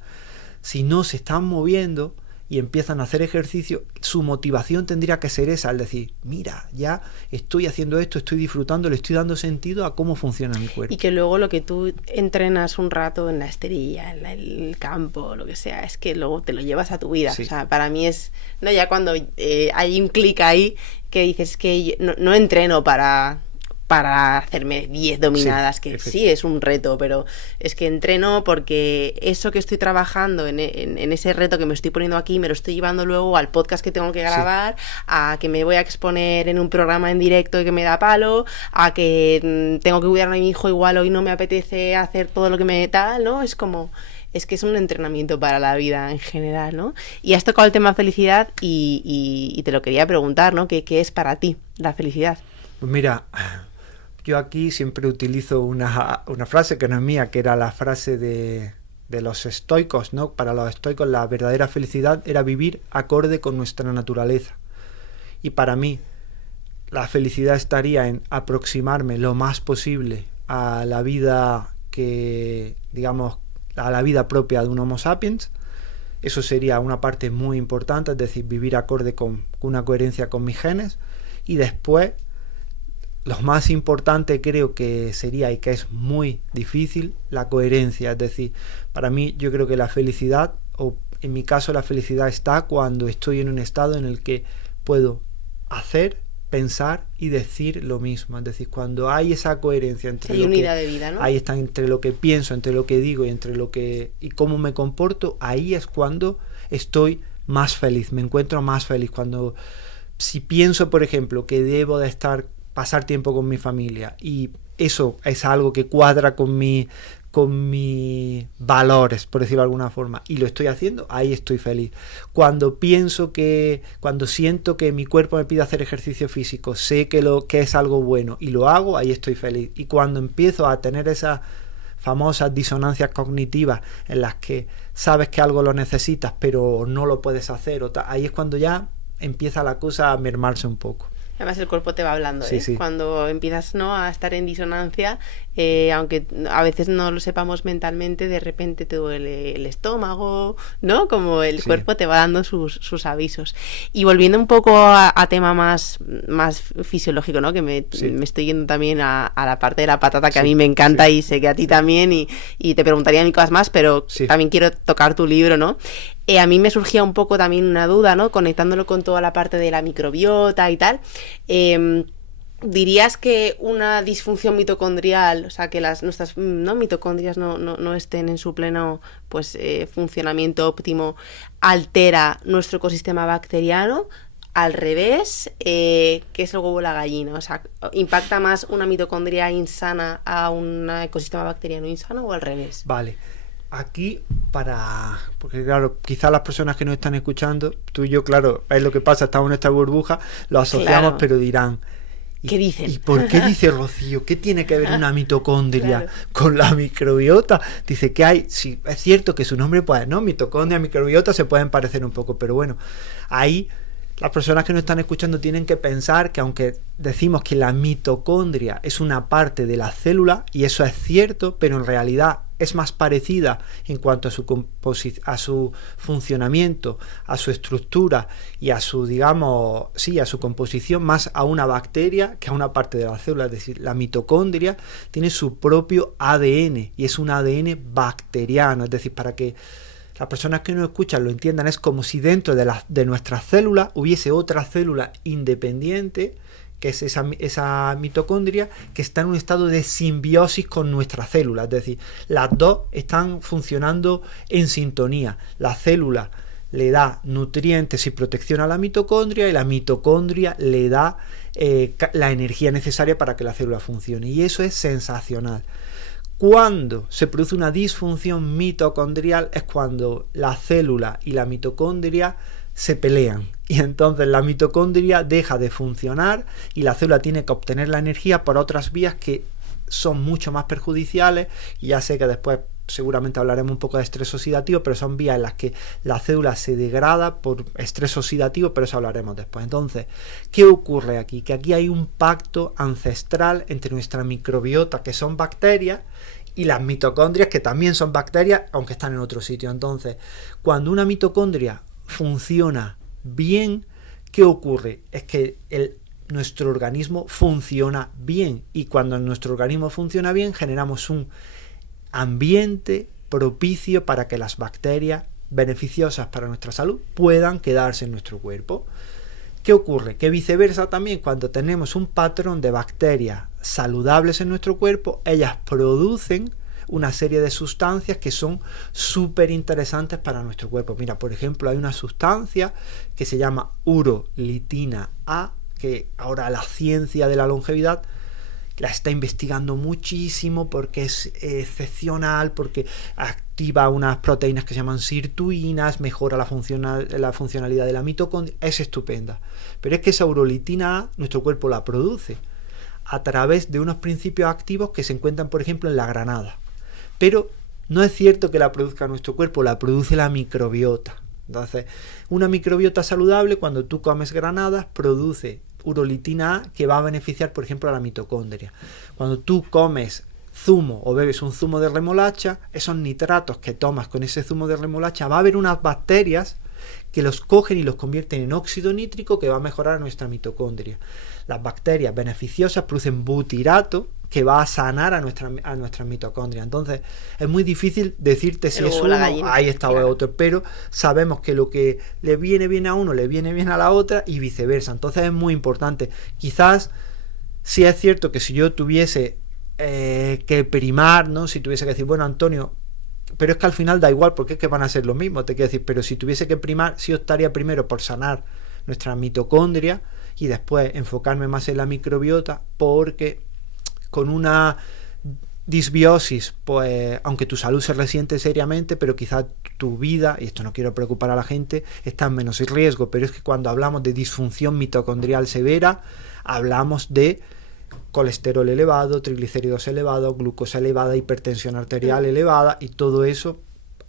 si no se están moviendo y empiezan a hacer ejercicio, su motivación tendría que ser esa, es decir, mira, ya estoy haciendo esto, estoy disfrutando, le estoy dando sentido a cómo funciona mi cuerpo. Y que luego lo que tú entrenas un rato en la esterilla, en el campo, lo que sea, es que luego te lo llevas a tu vida. Sí. O sea, para mí es, no, ya cuando hay un clic ahí que dices que no entreno para hacerme 10 dominadas, que sí es un reto, pero es que entreno porque eso que estoy trabajando en ese reto que me estoy poniendo aquí, me lo estoy llevando luego al podcast que tengo que grabar, a que me voy a exponer en un programa en directo y que me da palo, a que tengo que cuidar a mi hijo, igual hoy no me apetece hacer todo lo que me tal, ¿no? Es que es un entrenamiento para la vida en general, ¿no? Y has tocado el tema felicidad y te lo quería preguntar, ¿no? ¿Qué es para ti la felicidad? Pues mira, yo aquí siempre utilizo una frase que no es mía, que era la frase de los estoicos, ¿no? Para los estoicos la verdadera felicidad era vivir acorde con nuestra naturaleza. Y para mí la felicidad estaría en aproximarme lo más posible a la vida a la vida propia de un Homo sapiens. Eso sería una parte muy importante, es decir, vivir acorde con una coherencia con mis genes. Y después, lo más importante creo que sería, y que es muy difícil, la coherencia. Es decir, para mí yo creo que la felicidad, o en mi caso la felicidad está cuando estoy en un estado en el que puedo hacer, pensar y decir lo mismo. Es decir, cuando hay esa coherencia entre unidad de vida, ¿no? Ahí está, entre lo que pienso, entre lo que digo y entre y cómo me comporto, ahí es cuando estoy más feliz, me encuentro más feliz. Si pienso, por ejemplo, que debo de pasar tiempo con mi familia, y eso es algo que cuadra con mis valores, por decirlo de alguna forma, y lo estoy haciendo, ahí estoy feliz. Cuando siento que mi cuerpo me pide hacer ejercicio físico, sé que es algo bueno y lo hago, ahí estoy feliz. Y cuando empiezo a tener esas famosas disonancias cognitivas en las que sabes que algo lo necesitas pero no lo puedes hacer, ahí es cuando ya empieza la cosa a mermarse un poco. Además el cuerpo te va hablando, sí. Cuando empiezas a estar en disonancia, aunque a veces no lo sepamos mentalmente, de repente te duele el estómago, ¿no? Como el cuerpo te va dando sus avisos. Y volviendo un poco a tema más fisiológico, ¿no? Que me estoy yendo también a la parte de la patata que a mí me encanta y sé que a ti también, y te preguntaría a mí cosas más, pero también quiero tocar tu libro, ¿no? A mí me surgía un poco también una duda, ¿no? Conectándolo con toda la parte de la microbiota y tal. ¿Dirías que una disfunción mitocondrial, o sea, que nuestras mitocondrias no estén en su pleno funcionamiento óptimo, altera nuestro ecosistema bacteriano? Al revés, ¿qué es el huevo o la gallina? O sea, ¿impacta más una mitocondria insana a un ecosistema bacteriano insano o al revés? Vale. Aquí, porque claro, quizás las personas que nos están escuchando, tú y yo, claro, es lo que pasa, estamos en nuestra burbuja, lo asociamos, pero dirán, ¿qué dicen? ¿Y por qué dice Rocío? ¿Qué tiene que ver una mitocondria con la microbiota? Dice que hay, sí, es cierto que su nombre, pues no, mitocondria, microbiota se pueden parecer un poco, pero bueno, ahí las personas que nos están escuchando tienen que pensar que aunque decimos que la mitocondria es una parte de la célula, y eso es cierto, pero en realidad es más parecida en cuanto a su funcionamiento, a su estructura y a su, digamos, a su composición, más a una bacteria que a una parte de la célula. Es decir, la mitocondria tiene su propio ADN y es un ADN bacteriano. Es decir, para que las personas que nos escuchan lo entiendan, es como si dentro de nuestra célula hubiese otra célula independiente, que es esa mitocondria, que está en un estado de simbiosis con nuestra célula. Es decir, las dos están funcionando en sintonía. La célula le da nutrientes y protección a la mitocondria, y la mitocondria le da la energía necesaria para que la célula funcione. Y eso es sensacional. Cuando se produce una disfunción mitocondrial es cuando la célula y la mitocondria se pelean, y entonces la mitocondria deja de funcionar y la célula tiene que obtener la energía por otras vías que son mucho más perjudiciales, y ya sé que después seguramente hablaremos un poco de estrés oxidativo, pero son vías en las que la célula se degrada por estrés oxidativo, pero eso hablaremos después. Entonces, ¿qué ocurre aquí? Que aquí hay un pacto ancestral entre nuestra microbiota, que son bacterias, y las mitocondrias, que también son bacterias, aunque están en otro sitio. Entonces, cuando una mitocondria funciona bien, ¿qué ocurre? Es que nuestro organismo funciona bien, y cuando nuestro organismo funciona bien generamos un ambiente propicio para que las bacterias beneficiosas para nuestra salud puedan quedarse en nuestro cuerpo. ¿Qué ocurre? Que viceversa también, cuando tenemos un patrón de bacterias saludables en nuestro cuerpo, ellas producen una serie de sustancias que son súper interesantes para nuestro cuerpo. Mira, por ejemplo, hay una sustancia que se llama urolitina A, que ahora la ciencia de la longevidad la está investigando muchísimo porque es excepcional, porque activa unas proteínas que se llaman sirtuinas, mejora la funcionalidad de la mitocondria, es estupenda. Pero es que esa urolitina A nuestro cuerpo la produce a través de unos principios activos que se encuentran, por ejemplo, en la granada. Pero no es cierto que la produzca nuestro cuerpo, la produce la microbiota. Entonces, una microbiota saludable, cuando tú comes granadas, produce urolitina A, que va a beneficiar, por ejemplo, a la mitocondria. Cuando tú comes zumo o bebes un zumo de remolacha, esos nitratos que tomas con ese zumo de remolacha, va a haber unas bacterias que los cogen y los convierten en óxido nítrico, que va a mejorar a nuestra mitocondria. Las bacterias beneficiosas producen butirato, que va a sanar a nuestras mitocondrias. Entonces es muy difícil decirte si es uno, ahí está otro, pero sabemos que lo que le viene bien a uno le viene bien a la otra y viceversa. Entonces es muy importante. Quizás sí es cierto que si yo tuviese que primar, ¿no? Si tuviese que decir, bueno, Antonio, pero es que al final da igual, porque es que van a ser lo mismo, te quiero decir, pero si tuviese que primar, sí optaría primero por sanar nuestra mitocondria y después enfocarme más en la microbiota, porque con una disbiosis, pues aunque tu salud se resiente seriamente, pero quizá tu vida, y esto no quiero preocupar a la gente, está en menos riesgo. Pero es que cuando hablamos de disfunción mitocondrial severa, hablamos de colesterol elevado, triglicéridos elevados, glucosa elevada, hipertensión arterial elevada, y todo eso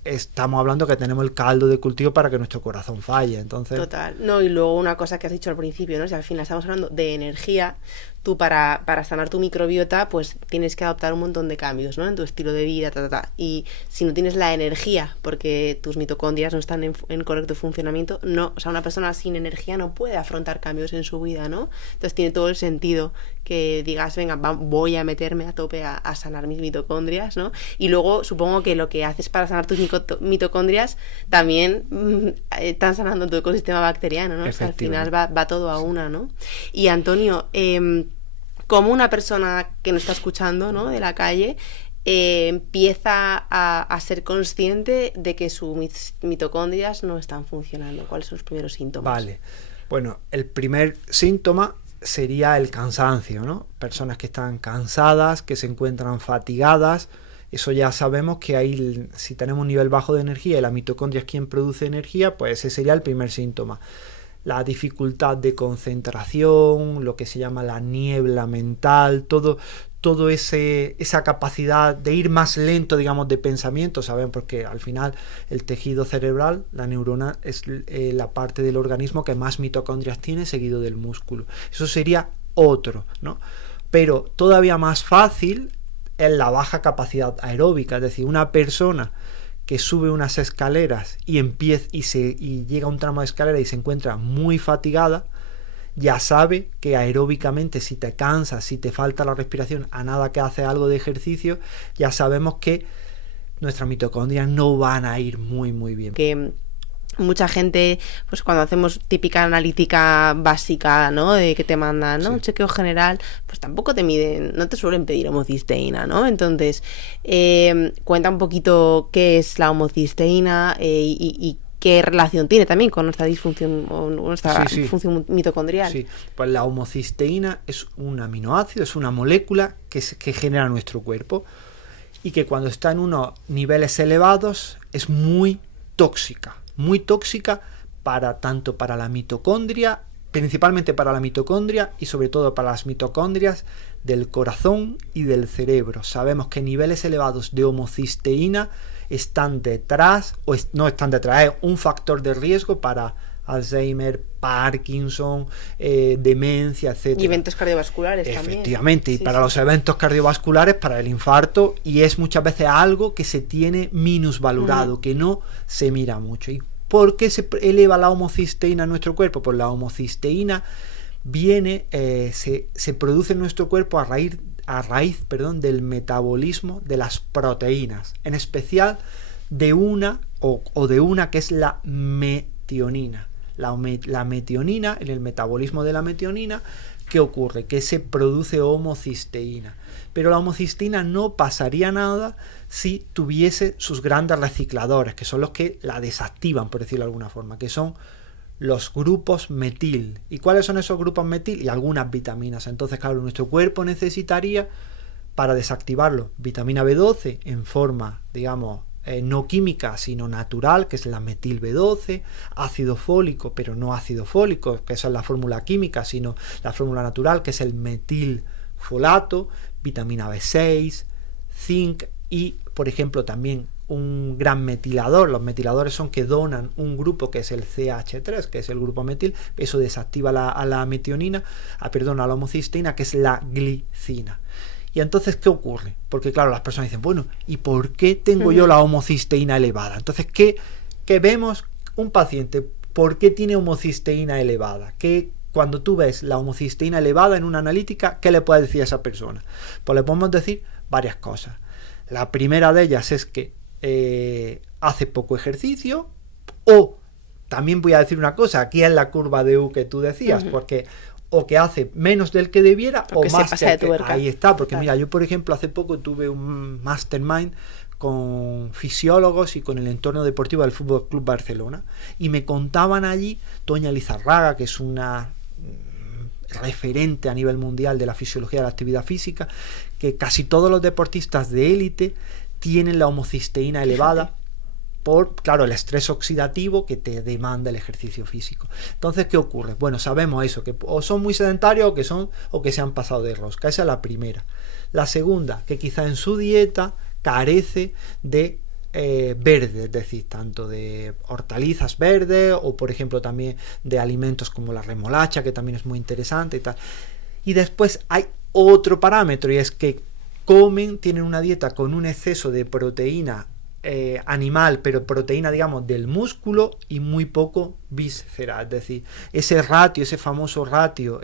estamos hablando que tenemos el caldo de cultivo para que nuestro corazón falle. Entonces, total. No, y luego una cosa que has dicho al principio, ¿no? Si al final estamos hablando de energía, tú para sanar tu microbiota, pues tienes que adoptar un montón de cambios, ¿no? En tu estilo de vida, y si no tienes la energía, porque tus mitocondrias no están en correcto funcionamiento, no, o sea, una persona sin energía no puede afrontar cambios en su vida, ¿no? Entonces tiene todo el sentido que digas, venga, voy a meterme a tope a sanar mis mitocondrias, ¿no? Y luego supongo que lo que haces para sanar tus mitocondrias también están sanando tu ecosistema bacteriano, ¿no? O sea, al final va todo a una, ¿no? Y Antonio, como una persona que nos está escuchando, ¿no?, de la calle, empieza a ser consciente de que sus mitocondrias no están funcionando. ¿Cuáles son los primeros síntomas? Vale. Bueno, el primer síntoma sería el cansancio, ¿no? Personas que están cansadas, que se encuentran fatigadas. Eso ya sabemos que ahí, si tenemos un nivel bajo de energía y la mitocondria es quien produce energía, pues ese sería el primer síntoma. La dificultad de concentración, lo que se llama la niebla mental, todo esa capacidad de ir más lento, digamos, de pensamiento, ¿saben? Porque al final el tejido cerebral, la neurona, es la parte del organismo que más mitocondrias tiene, seguido del músculo. Eso sería otro, ¿no? Pero todavía más fácil es la baja capacidad aeróbica, es decir, una persona que sube unas escaleras y llega a un tramo de escalera y se encuentra muy fatigada, ya sabe que aeróbicamente, si te cansas, si te falta la respiración, a nada que haces algo de ejercicio, ya sabemos que nuestras mitocondrias no van a ir muy bien. Que mucha gente, pues cuando hacemos típica analítica básica, ¿no?, de que te mandan, ¿no?, un chequeo general, pues tampoco te miden, no te suelen pedir homocisteína, ¿no? Entonces, cuenta un poquito qué es la homocisteína y qué relación tiene también con nuestra disfunción o nuestra función mitocondrial. Sí, pues la homocisteína es un aminoácido, es una molécula que genera nuestro cuerpo y que cuando está en unos niveles elevados es muy tóxica tanto para la mitocondria, principalmente para la mitocondria y sobre todo para las mitocondrias del corazón y del cerebro. Sabemos que niveles elevados de homocisteína están detrás, es un factor de riesgo para Alzheimer, Parkinson, demencia, etc. Y eventos cardiovasculares también. Efectivamente, y para los eventos cardiovasculares, para el infarto, y es muchas veces algo que se tiene minusvalorado, que no se mira mucho. ¿Y por qué se eleva la homocisteína en nuestro cuerpo? Pues la homocisteína se produce en nuestro cuerpo a raíz del metabolismo de las proteínas, en especial de una que es la metionina. La metionina, en el metabolismo de la metionina, ¿qué ocurre? Que se produce homocisteína. Pero la homocisteína no pasaría nada si tuviese sus grandes recicladores, que son los que la desactivan, por decirlo de alguna forma, que son los grupos metil. ¿Y cuáles son esos grupos metil? Y algunas vitaminas. Entonces, claro, nuestro cuerpo necesitaría, para desactivarlo, vitamina B12 en forma, digamos, no química, sino natural, que es la metil B12, ácido fólico, pero no ácido fólico, que esa es la fórmula química, sino la fórmula natural, que es el metilfolato, vitamina B6, zinc y, por ejemplo, también un gran metilador. Los metiladores son que donan un grupo que es el CH3, que es el grupo metil. Eso desactiva a la homocisteína, que es la glicina. Y entonces, ¿qué ocurre? Porque claro, las personas dicen, bueno, ¿y por qué tengo yo la homocisteína elevada? Entonces, ¿qué vemos? Un paciente, ¿por qué tiene homocisteína elevada? Cuando tú ves la homocisteína elevada en una analítica, ¿qué le puedes decir a esa persona? Pues le podemos decir varias cosas. La primera de ellas es que hace poco ejercicio, o también voy a decir una cosa, aquí es la curva de U que tú decías, porque o que hace menos del que debiera o más ahí está, porque mira, yo por ejemplo hace poco tuve un mastermind con fisiólogos y con el entorno deportivo del Fútbol Club Barcelona y me contaban allí Toña Lizarraga, que es una referente a nivel mundial de la fisiología de la actividad física, que casi todos los deportistas de élite tienen la homocisteína elevada por, claro, el estrés oxidativo que te demanda el ejercicio físico. Entonces, ¿qué ocurre? Bueno, sabemos eso, que o son muy sedentarios o que se han pasado de rosca. Esa es la primera. La segunda, que quizá en su dieta carece de verdes, es decir, tanto de hortalizas verdes o, por ejemplo, también de alimentos como la remolacha, que también es muy interesante y tal. Y después hay otro parámetro, y es que tienen una dieta con un exceso de proteína animal, pero proteína, digamos, del músculo y muy poco víscera. Es decir, ese ratio, ese famoso ratio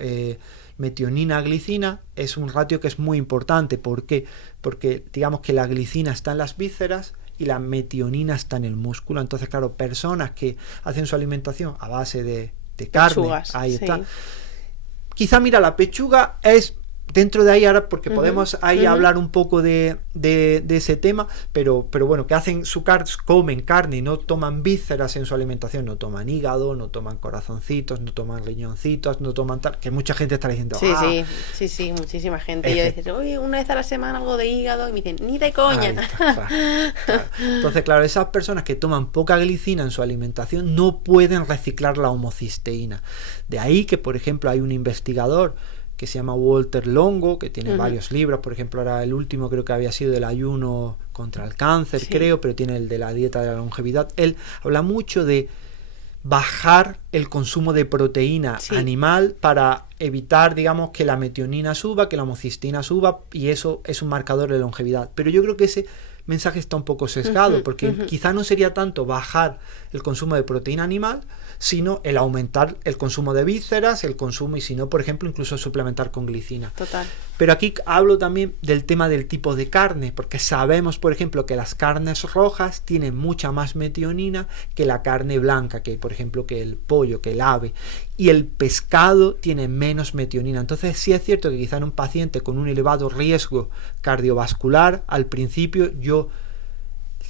metionina-glicina es un ratio que es muy importante. ¿Por qué? Porque digamos que la glicina está en las vísceras y la metionina está en el músculo. Entonces, claro, personas que hacen su alimentación a base de carne, pechugas, ahí sí. está. Quizá, mira, la pechuga es dentro de ahí ahora, porque podemos ahí hablar un poco de ese tema, pero bueno, que hacen comen carne y no toman vísceras en su alimentación, no toman hígado, no toman corazoncitos, no toman riñoncitos, no toman tal, que mucha gente está diciendo, sí, muchísima gente. Yo decía, oye, una vez a la semana algo de hígado, y me dicen, ni de coña. Claro. Entonces, claro, esas personas que toman poca glicina en su alimentación no pueden reciclar la homocisteína. De ahí que, por ejemplo, hay un investigador que se llama Walter Longo, que tiene varios libros, por ejemplo, ahora el último creo que había sido del ayuno contra el cáncer, creo, pero tiene el de la dieta de la longevidad. Él habla mucho de bajar el consumo de proteína animal para evitar, digamos, que la metionina suba, que la homocisteína suba, y eso es un marcador de longevidad. Pero yo creo que ese mensaje está un poco sesgado, porque quizá no sería tanto bajar el consumo de proteína animal, sino el aumentar el consumo de vísceras, el consumo, y si no, por ejemplo, incluso suplementar con glicina. Total. Pero aquí hablo también del tema del tipo de carne, porque sabemos, por ejemplo, que las carnes rojas tienen mucha más metionina que la carne blanca, que por ejemplo, que el pollo, que el ave, y el pescado tiene menos metionina. Entonces sí es cierto que quizá en un paciente con un elevado riesgo cardiovascular, al principio yo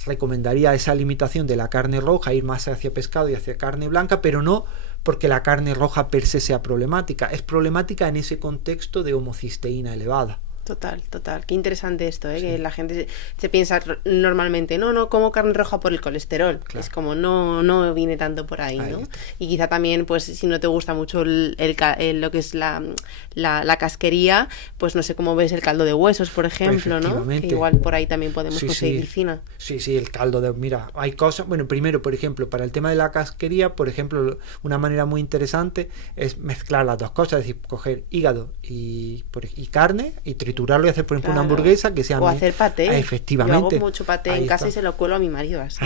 recomendaría esa limitación de la carne roja, ir más hacia pescado y hacia carne blanca, pero no porque la carne roja per se sea problemática, es problemática en ese contexto de homocisteína elevada. Total. Qué interesante esto, que la gente se piensa normalmente, no como carne roja por el colesterol. Claro. Es como no viene tanto por ahí, ¿no? Y quizá también, pues, si no te gusta mucho lo que es la casquería, pues no sé cómo ves el caldo de huesos, por ejemplo, ¿no? Que igual por ahí también podemos conseguir glicina. Sí, el caldo de... Mira, hay cosas... Bueno, primero, por ejemplo, para el tema de la casquería, por ejemplo, una manera muy interesante es mezclar las dos cosas, es decir, coger hígado y carne y triturarlo y hacer, por ejemplo, una hamburguesa que sea... O hacer paté. Efectivamente. Yo hago mucho paté en casa y se lo cuelo a mi marido así.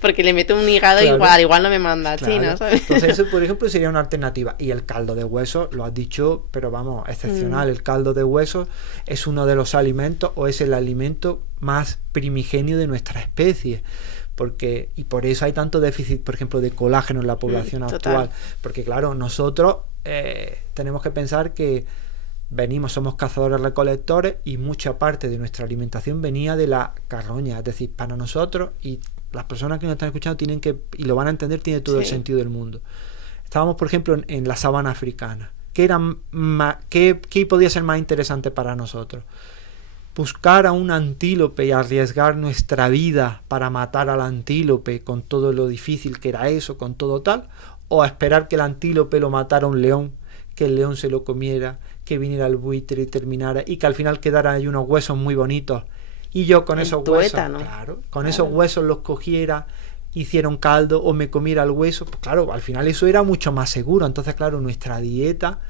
Porque le meto un hígado igual no me manda a China, ¿sabes? Entonces eso, por ejemplo, sería una alternativa. Y el caldo de hueso, lo has dicho, pero vamos, excepcional. El caldo de hueso es uno de los alimentos, o es el alimento más primigenio de nuestra especie. Y por eso hay tanto déficit, por ejemplo, de colágeno en la población actual. Porque claro, nosotros tenemos que pensar que somos cazadores recolectores, y mucha parte de nuestra alimentación venía de la carroña. Es decir, para nosotros, y las personas que nos están escuchando tienen que, y lo van a entender, tiene todo el sentido del mundo. Estábamos, por ejemplo, en la sabana africana. ¿Qué podía ser más interesante para nosotros? Buscar a un antílope y arriesgar nuestra vida para matar al antílope, con todo lo difícil que era eso, con todo tal, o a esperar que el antílope lo matara un león, que el león se lo comiera, que viniera el buitre y terminara, y que al final quedaran ahí unos huesos muy bonitos, y yo con esos huesos, esos huesos los cogiera, hiciera un caldo, o me comiera el hueso, pues claro, al final eso era mucho más seguro. Entonces, claro, nuestra dieta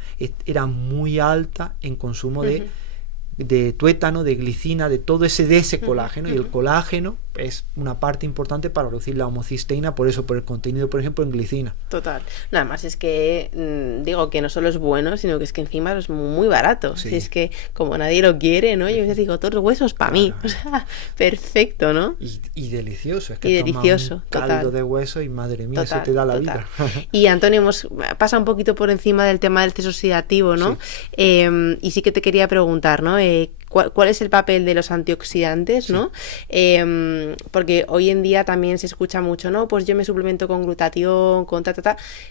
era muy alta en consumo de tuétano, de glicina, de todo ese colágeno, y el colágeno es una parte importante para reducir la homocisteína, por el contenido, por ejemplo, en glicina. Total. Nada más es que digo que no solo es bueno, sino que es que encima es muy barato. Si es que como nadie lo quiere, ¿no? Yo les digo, todos los huesos para mí. O sea, perfecto, ¿no? Y delicioso. Es que delicioso, un caldo de hueso y madre mía, eso te da la vida. Y Antonio, hemos pasado un poquito por encima del tema del estrés oxidativo, ¿no? Y sí que te quería preguntar, ¿no? ¿Cuál es el papel de los antioxidantes, ¿no? Porque hoy en día también se escucha mucho, ¿no? Pues yo me suplemento con glutatión, con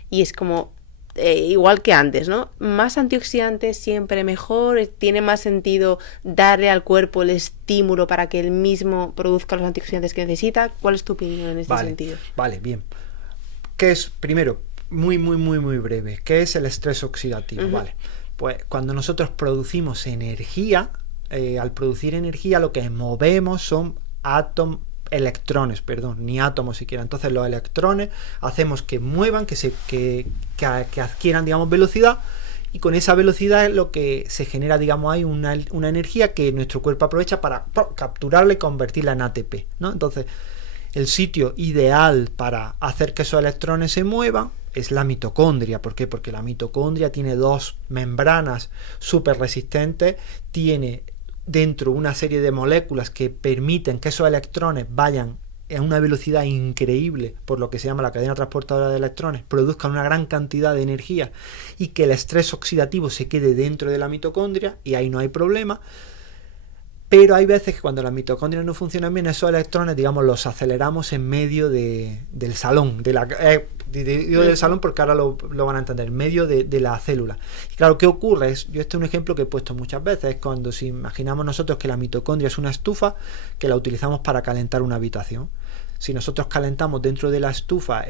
y es como igual que antes, ¿no? Más antioxidantes siempre mejor, tiene más sentido darle al cuerpo el estímulo para que él mismo produzca los antioxidantes que necesita. ¿Cuál es tu opinión en este sentido? Vale, bien. ¿Qué es, primero, muy breve, qué es el estrés oxidativo? Vale. Pues cuando nosotros producimos energía, al producir energía lo que movemos son electrones, ni átomos siquiera. Entonces los electrones hacemos que muevan, que adquieran, digamos, velocidad, y con esa velocidad es lo que se genera, digamos, hay una energía que nuestro cuerpo aprovecha para capturarla y convertirla en ATP, ¿no? Entonces, el sitio ideal para hacer que esos electrones se muevan es la mitocondria. ¿Por qué? Porque la mitocondria tiene dos membranas súper resistentes, tiene dentro una serie de moléculas que permiten que esos electrones vayan a una velocidad increíble, por lo que se llama la cadena transportadora de electrones, produzcan una gran cantidad de energía y que el estrés oxidativo se quede dentro de la mitocondria, y ahí no hay problema. Pero hay veces que cuando las mitocondrias no funcionan bien, esos electrones, digamos, los aceleramos en medio del salón, digo del salón porque ahora lo van a entender, en medio de la célula. Y claro, ¿qué ocurre? Yo este es un ejemplo que he puesto muchas veces, es cuando si imaginamos nosotros que la mitocondria es una estufa que la utilizamos para calentar una habitación. Si nosotros calentamos dentro de la estufa,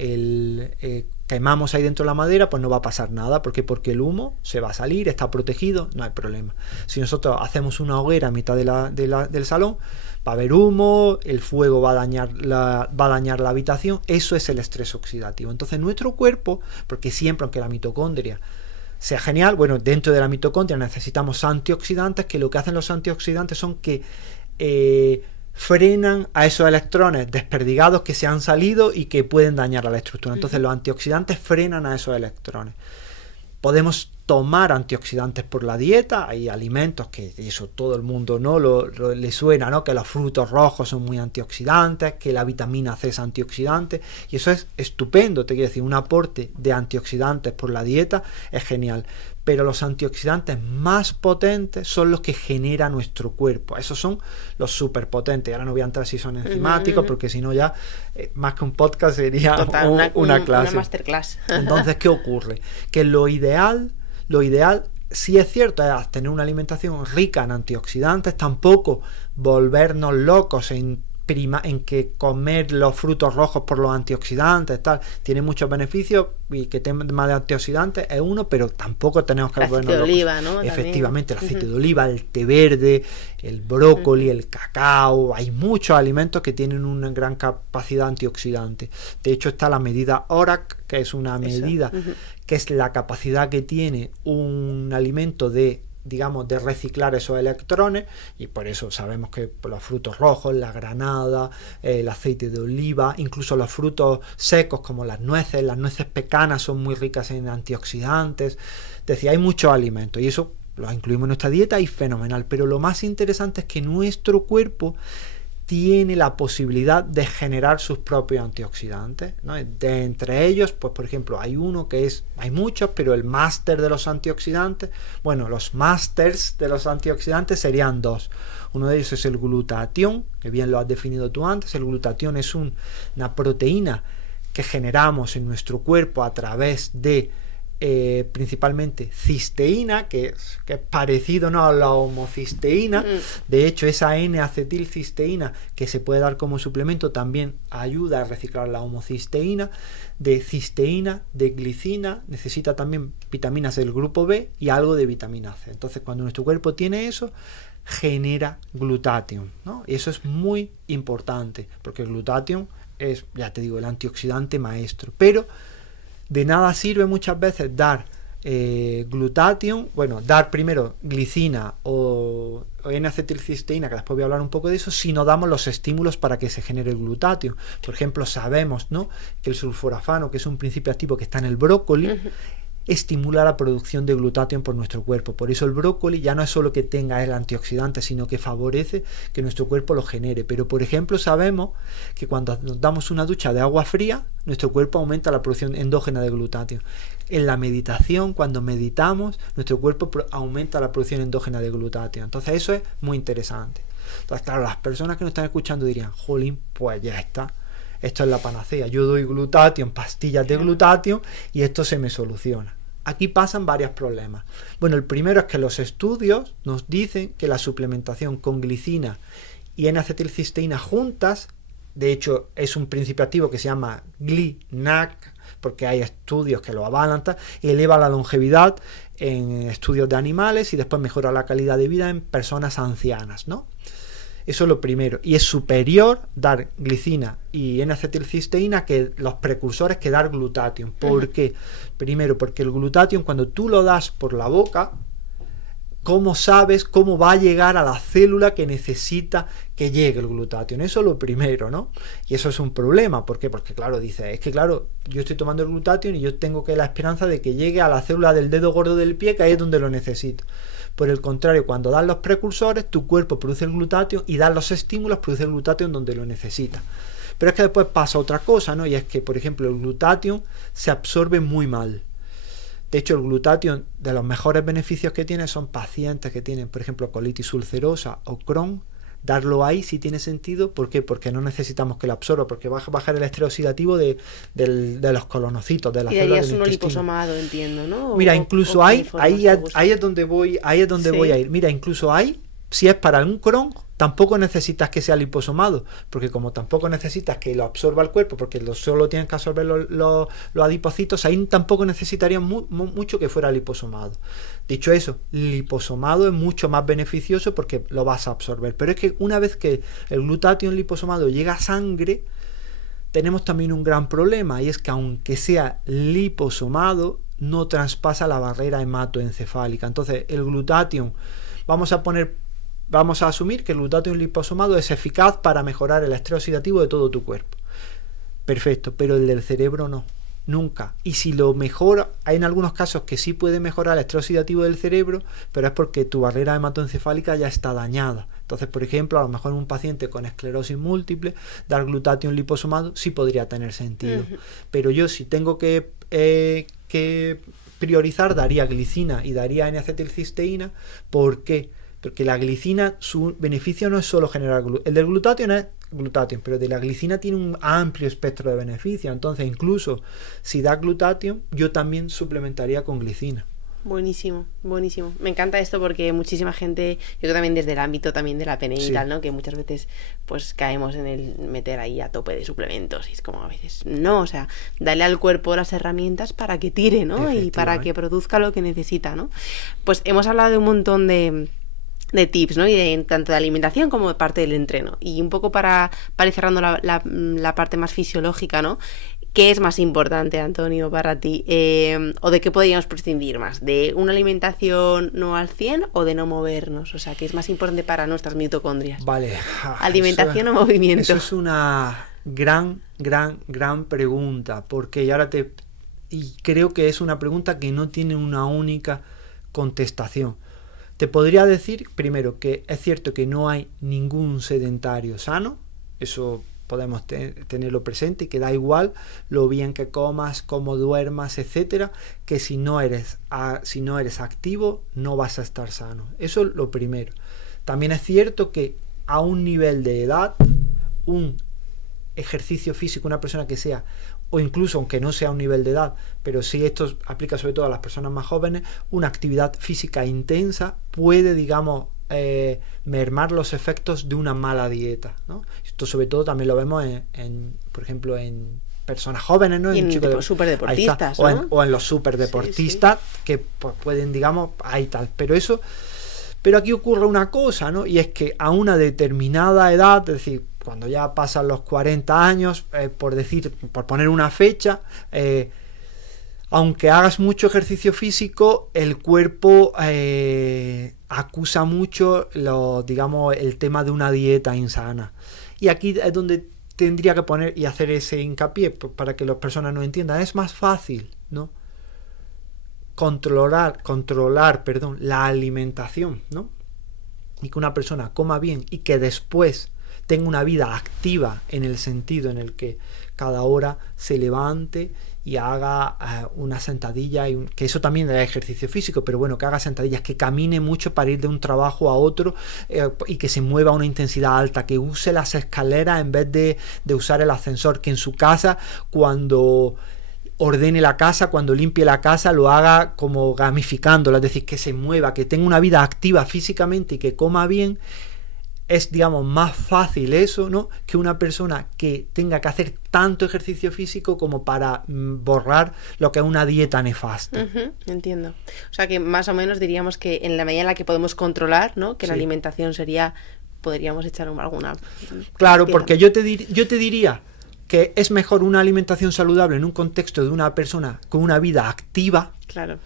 quemamos ahí dentro la madera, pues no va a pasar nada. ¿Por qué? Porque el humo se va a salir, está protegido, no hay problema. Si nosotros hacemos una hoguera a mitad del salón, va a haber humo, el fuego va a dañar la habitación. Eso es el estrés oxidativo. Entonces nuestro cuerpo, porque siempre, aunque la mitocondria sea genial, bueno, dentro de la mitocondria necesitamos antioxidantes, que lo que hacen los antioxidantes son que frenan a esos electrones desperdigados que se han salido y que pueden dañar a la estructura. Entonces los antioxidantes frenan a esos electrones. Podemos tomar antioxidantes por la dieta, hay alimentos que eso todo el mundo no le suena, ¿no? Que los frutos rojos son muy antioxidantes, que la vitamina C es antioxidante, y eso es estupendo, te quiero decir, un aporte de antioxidantes por la dieta es genial, pero los antioxidantes más potentes son los que genera nuestro cuerpo, esos son los superpotentes. Ahora no voy a entrar si son enzimáticos, porque si no ya más que un podcast sería una clase, una masterclass. Entonces, ¿qué ocurre? Que lo ideal, sí es cierto, es tener una alimentación rica en antioxidantes, tampoco volvernos locos en que comer los frutos rojos por los antioxidantes, tal, tiene muchos beneficios, y que tema de antioxidantes es uno, pero tampoco tenemos que volvernos locos. El aceite de oliva, ¿no? Efectivamente, el aceite de oliva, el té verde, el brócoli, el cacao, hay muchos alimentos que tienen una gran capacidad antioxidante. De hecho, está la medida ORAC, que es una medida que es la capacidad que tiene un alimento de reciclar esos electrones, y por eso sabemos que los frutos rojos, la granada, el aceite de oliva, incluso los frutos secos como las nueces pecanas son muy ricas en antioxidantes. Es decir, hay muchos alimentos y eso los incluimos en nuestra dieta y fenomenal, pero lo más interesante es que nuestro cuerpo tiene la posibilidad de generar sus propios antioxidantes, ¿no? Entre ellos, pues por ejemplo, hay muchos, pero el máster de los antioxidantes, bueno, los másters de los antioxidantes serían dos. Uno de ellos es el glutatión, que bien lo has definido tú antes. El glutatión es una proteína que generamos en nuestro cuerpo a través de principalmente cisteína, que es parecido, ¿no?, a la homocisteína. De hecho, esa N-acetilcisteína que se puede dar como suplemento también ayuda a reciclar la homocisteína. De cisteína, de glicina, necesita también vitaminas del grupo B y algo de vitamina C. Entonces, cuando nuestro cuerpo tiene eso, genera glutatión, ¿no? Y eso es muy importante, porque el glutatión es, ya te digo, el antioxidante maestro. Pero de nada sirve muchas veces dar glutatión, dar primero glicina o N-acetilcisteína, que después voy a hablar un poco de eso, si no damos los estímulos para que se genere el glutatión. Por ejemplo, sabemos, ¿no?, que el sulforafano, que es un principio activo que está en el brócoli, estimula la producción de glutatión por nuestro cuerpo. Por eso el brócoli ya no es solo que tenga el antioxidante, sino que favorece que nuestro cuerpo lo genere. Pero por ejemplo sabemos que cuando nos damos una ducha de agua fría, nuestro cuerpo aumenta la producción endógena de glutatión. En la meditación, cuando meditamos, nuestro cuerpo aumenta la producción endógena de glutatión. Entonces eso es muy interesante. Entonces, claro, las personas que nos están escuchando dirían, jolín, pues ya está, esto es la panacea, yo doy glutatión, pastillas de glutatión y esto se me soluciona. Aquí pasan varios problemas. Bueno, el primero es que los estudios nos dicen que la suplementación con glicina y N-acetilcisteína juntas, de hecho es un principio activo que se llama GLI-NAC, porque hay estudios que lo avalan, y eleva la longevidad en estudios de animales y después mejora la calidad de vida en personas ancianas, ¿no? Eso es lo primero. Y es superior dar glicina y N-acetilcisteína que los precursores que dar glutatión. ¿Por qué? Primero, porque el glutatión, cuando tú lo das por la boca, ¿cómo sabes cómo va a llegar a la célula que necesita que llegue el glutatión? Eso es lo primero, ¿no? Y eso es un problema. ¿Por qué? Porque, claro, dices, es que, claro, yo estoy tomando el glutatión y yo tengo que la esperanza de que llegue a la célula del dedo gordo del pie, que ahí es donde lo necesito. Por el contrario, cuando das los precursores, tu cuerpo produce el glutatión y das los estímulos, produce el glutatión donde lo necesita. Pero es que después pasa otra cosa, ¿no? Y es que, por ejemplo, el glutatión se absorbe muy mal. De hecho, el glutatión, de los mejores beneficios que tiene son pacientes que tienen, por ejemplo, colitis ulcerosa o Crohn. Darlo ahí sí tiene sentido. ¿Por qué? Porque no necesitamos que lo absorba, porque va a bajar el estrés oxidativo de los colonocitos, de las células del intestino. Y darías uno liposomado, entiendo, ¿no? Mira, incluso ahí es donde voy a ir. Mira, incluso ahí, si es para un Crohn, tampoco necesitas que sea liposomado, porque como tampoco necesitas que lo absorba el cuerpo, porque solo tienen que absorber los adipocitos, ahí tampoco necesitarían mucho que fuera liposomado. Dicho eso, liposomado es mucho más beneficioso porque lo vas a absorber. Pero es que una vez que el glutatión liposomado llega a sangre, tenemos también un gran problema, y es que aunque sea liposomado, no traspasa la barrera hematoencefálica. Entonces, el glutatión, vamos a asumir que el glutatión liposomado es eficaz para mejorar el estrés oxidativo de todo tu cuerpo. Perfecto, pero el del cerebro no, nunca. Y si lo mejora, hay en algunos casos que sí puede mejorar el estrés oxidativo del cerebro, pero es porque tu barrera hematoencefálica ya está dañada. Entonces, por ejemplo, a lo mejor en un paciente con esclerosis múltiple, dar glutatión liposomado sí podría tener sentido. Pero yo, si tengo que priorizar, daría glicina y daría N-acetilcisteína. ¿Por qué? Porque la glicina, su beneficio no es solo generar glutatión. El del glutatión es glutatión, pero de la glicina tiene un amplio espectro de beneficios. Entonces, incluso si da glutatión, yo también suplementaría con glicina. Buenísimo, buenísimo. Me encanta esto porque muchísima gente, yo creo también desde el ámbito también de la PNI y tal, ¿no? Que muchas veces pues caemos en el meter ahí a tope de suplementos y es como a veces, no, o sea, darle al cuerpo las herramientas para que tire, ¿no? Y para que produzca lo que necesita, ¿no? Pues hemos hablado de un montón de tips, ¿no? Y tanto de alimentación como de parte del entreno. Y un poco para ir cerrando la parte más fisiológica, ¿no? ¿Qué es más importante, Antonio, para ti? ¿O de qué podríamos prescindir más? ¿De una alimentación no al 100 o de no movernos? O sea, ¿qué es más importante para nuestras mitocondrias? Vale. ¿Alimentación o movimiento? Eso es una gran pregunta, porque y creo que es una pregunta que no tiene una única contestación. Te podría decir, primero, que es cierto que no hay ningún sedentario sano, eso podemos tenerlo presente, y que da igual lo bien que comas, cómo duermas, etcétera, que si no eres activo no vas a estar sano. Eso es lo primero. También es cierto que a un nivel de edad, un ejercicio físico, una persona que sea, o incluso aunque no sea a un nivel de edad, pero sí esto aplica sobre todo a las personas más jóvenes, una actividad física intensa puede, digamos, mermar los efectos de una mala dieta, ¿no? Esto sobre todo también lo vemos por ejemplo, en personas jóvenes, ¿no? Y en superdeportistas, ¿no? o en los superdeportistas, sí. Que pues, pueden, digamos, hay tal. Pero aquí ocurre una cosa, ¿no? Y es que a una determinada edad, es decir, cuando ya pasan los 40 años, por poner una fecha, aunque hagas mucho ejercicio físico, el cuerpo acusa mucho el tema de una dieta insana. Y aquí es donde tendría que poner y hacer ese hincapié para que las personas no entiendan. Es más fácil, ¿no? Controlar, la alimentación, ¿no? Y que una persona coma bien y que después tenga una vida activa, en el sentido en el que cada hora se levante y haga una sentadilla, que eso también es ejercicio físico, pero bueno, que haga sentadillas, que camine mucho para ir de un trabajo a otro, y que se mueva a una intensidad alta, que use las escaleras en vez de usar el ascensor, que en su casa, cuando ordene la casa, cuando limpie la casa, lo haga como gamificándola, es decir, que se mueva, que tenga una vida activa físicamente y que coma bien. Es, digamos, más fácil eso, ¿no? Que una persona que tenga que hacer tanto ejercicio físico como para borrar lo que es una dieta nefasta. Entiendo. O sea que más o menos diríamos que en la medida en la que podemos controlar, ¿no? Que sí. La alimentación sería podríamos echar alguna Claro, piedra. porque yo te diría que es mejor una alimentación saludable en un contexto de una persona con una vida activa Claro,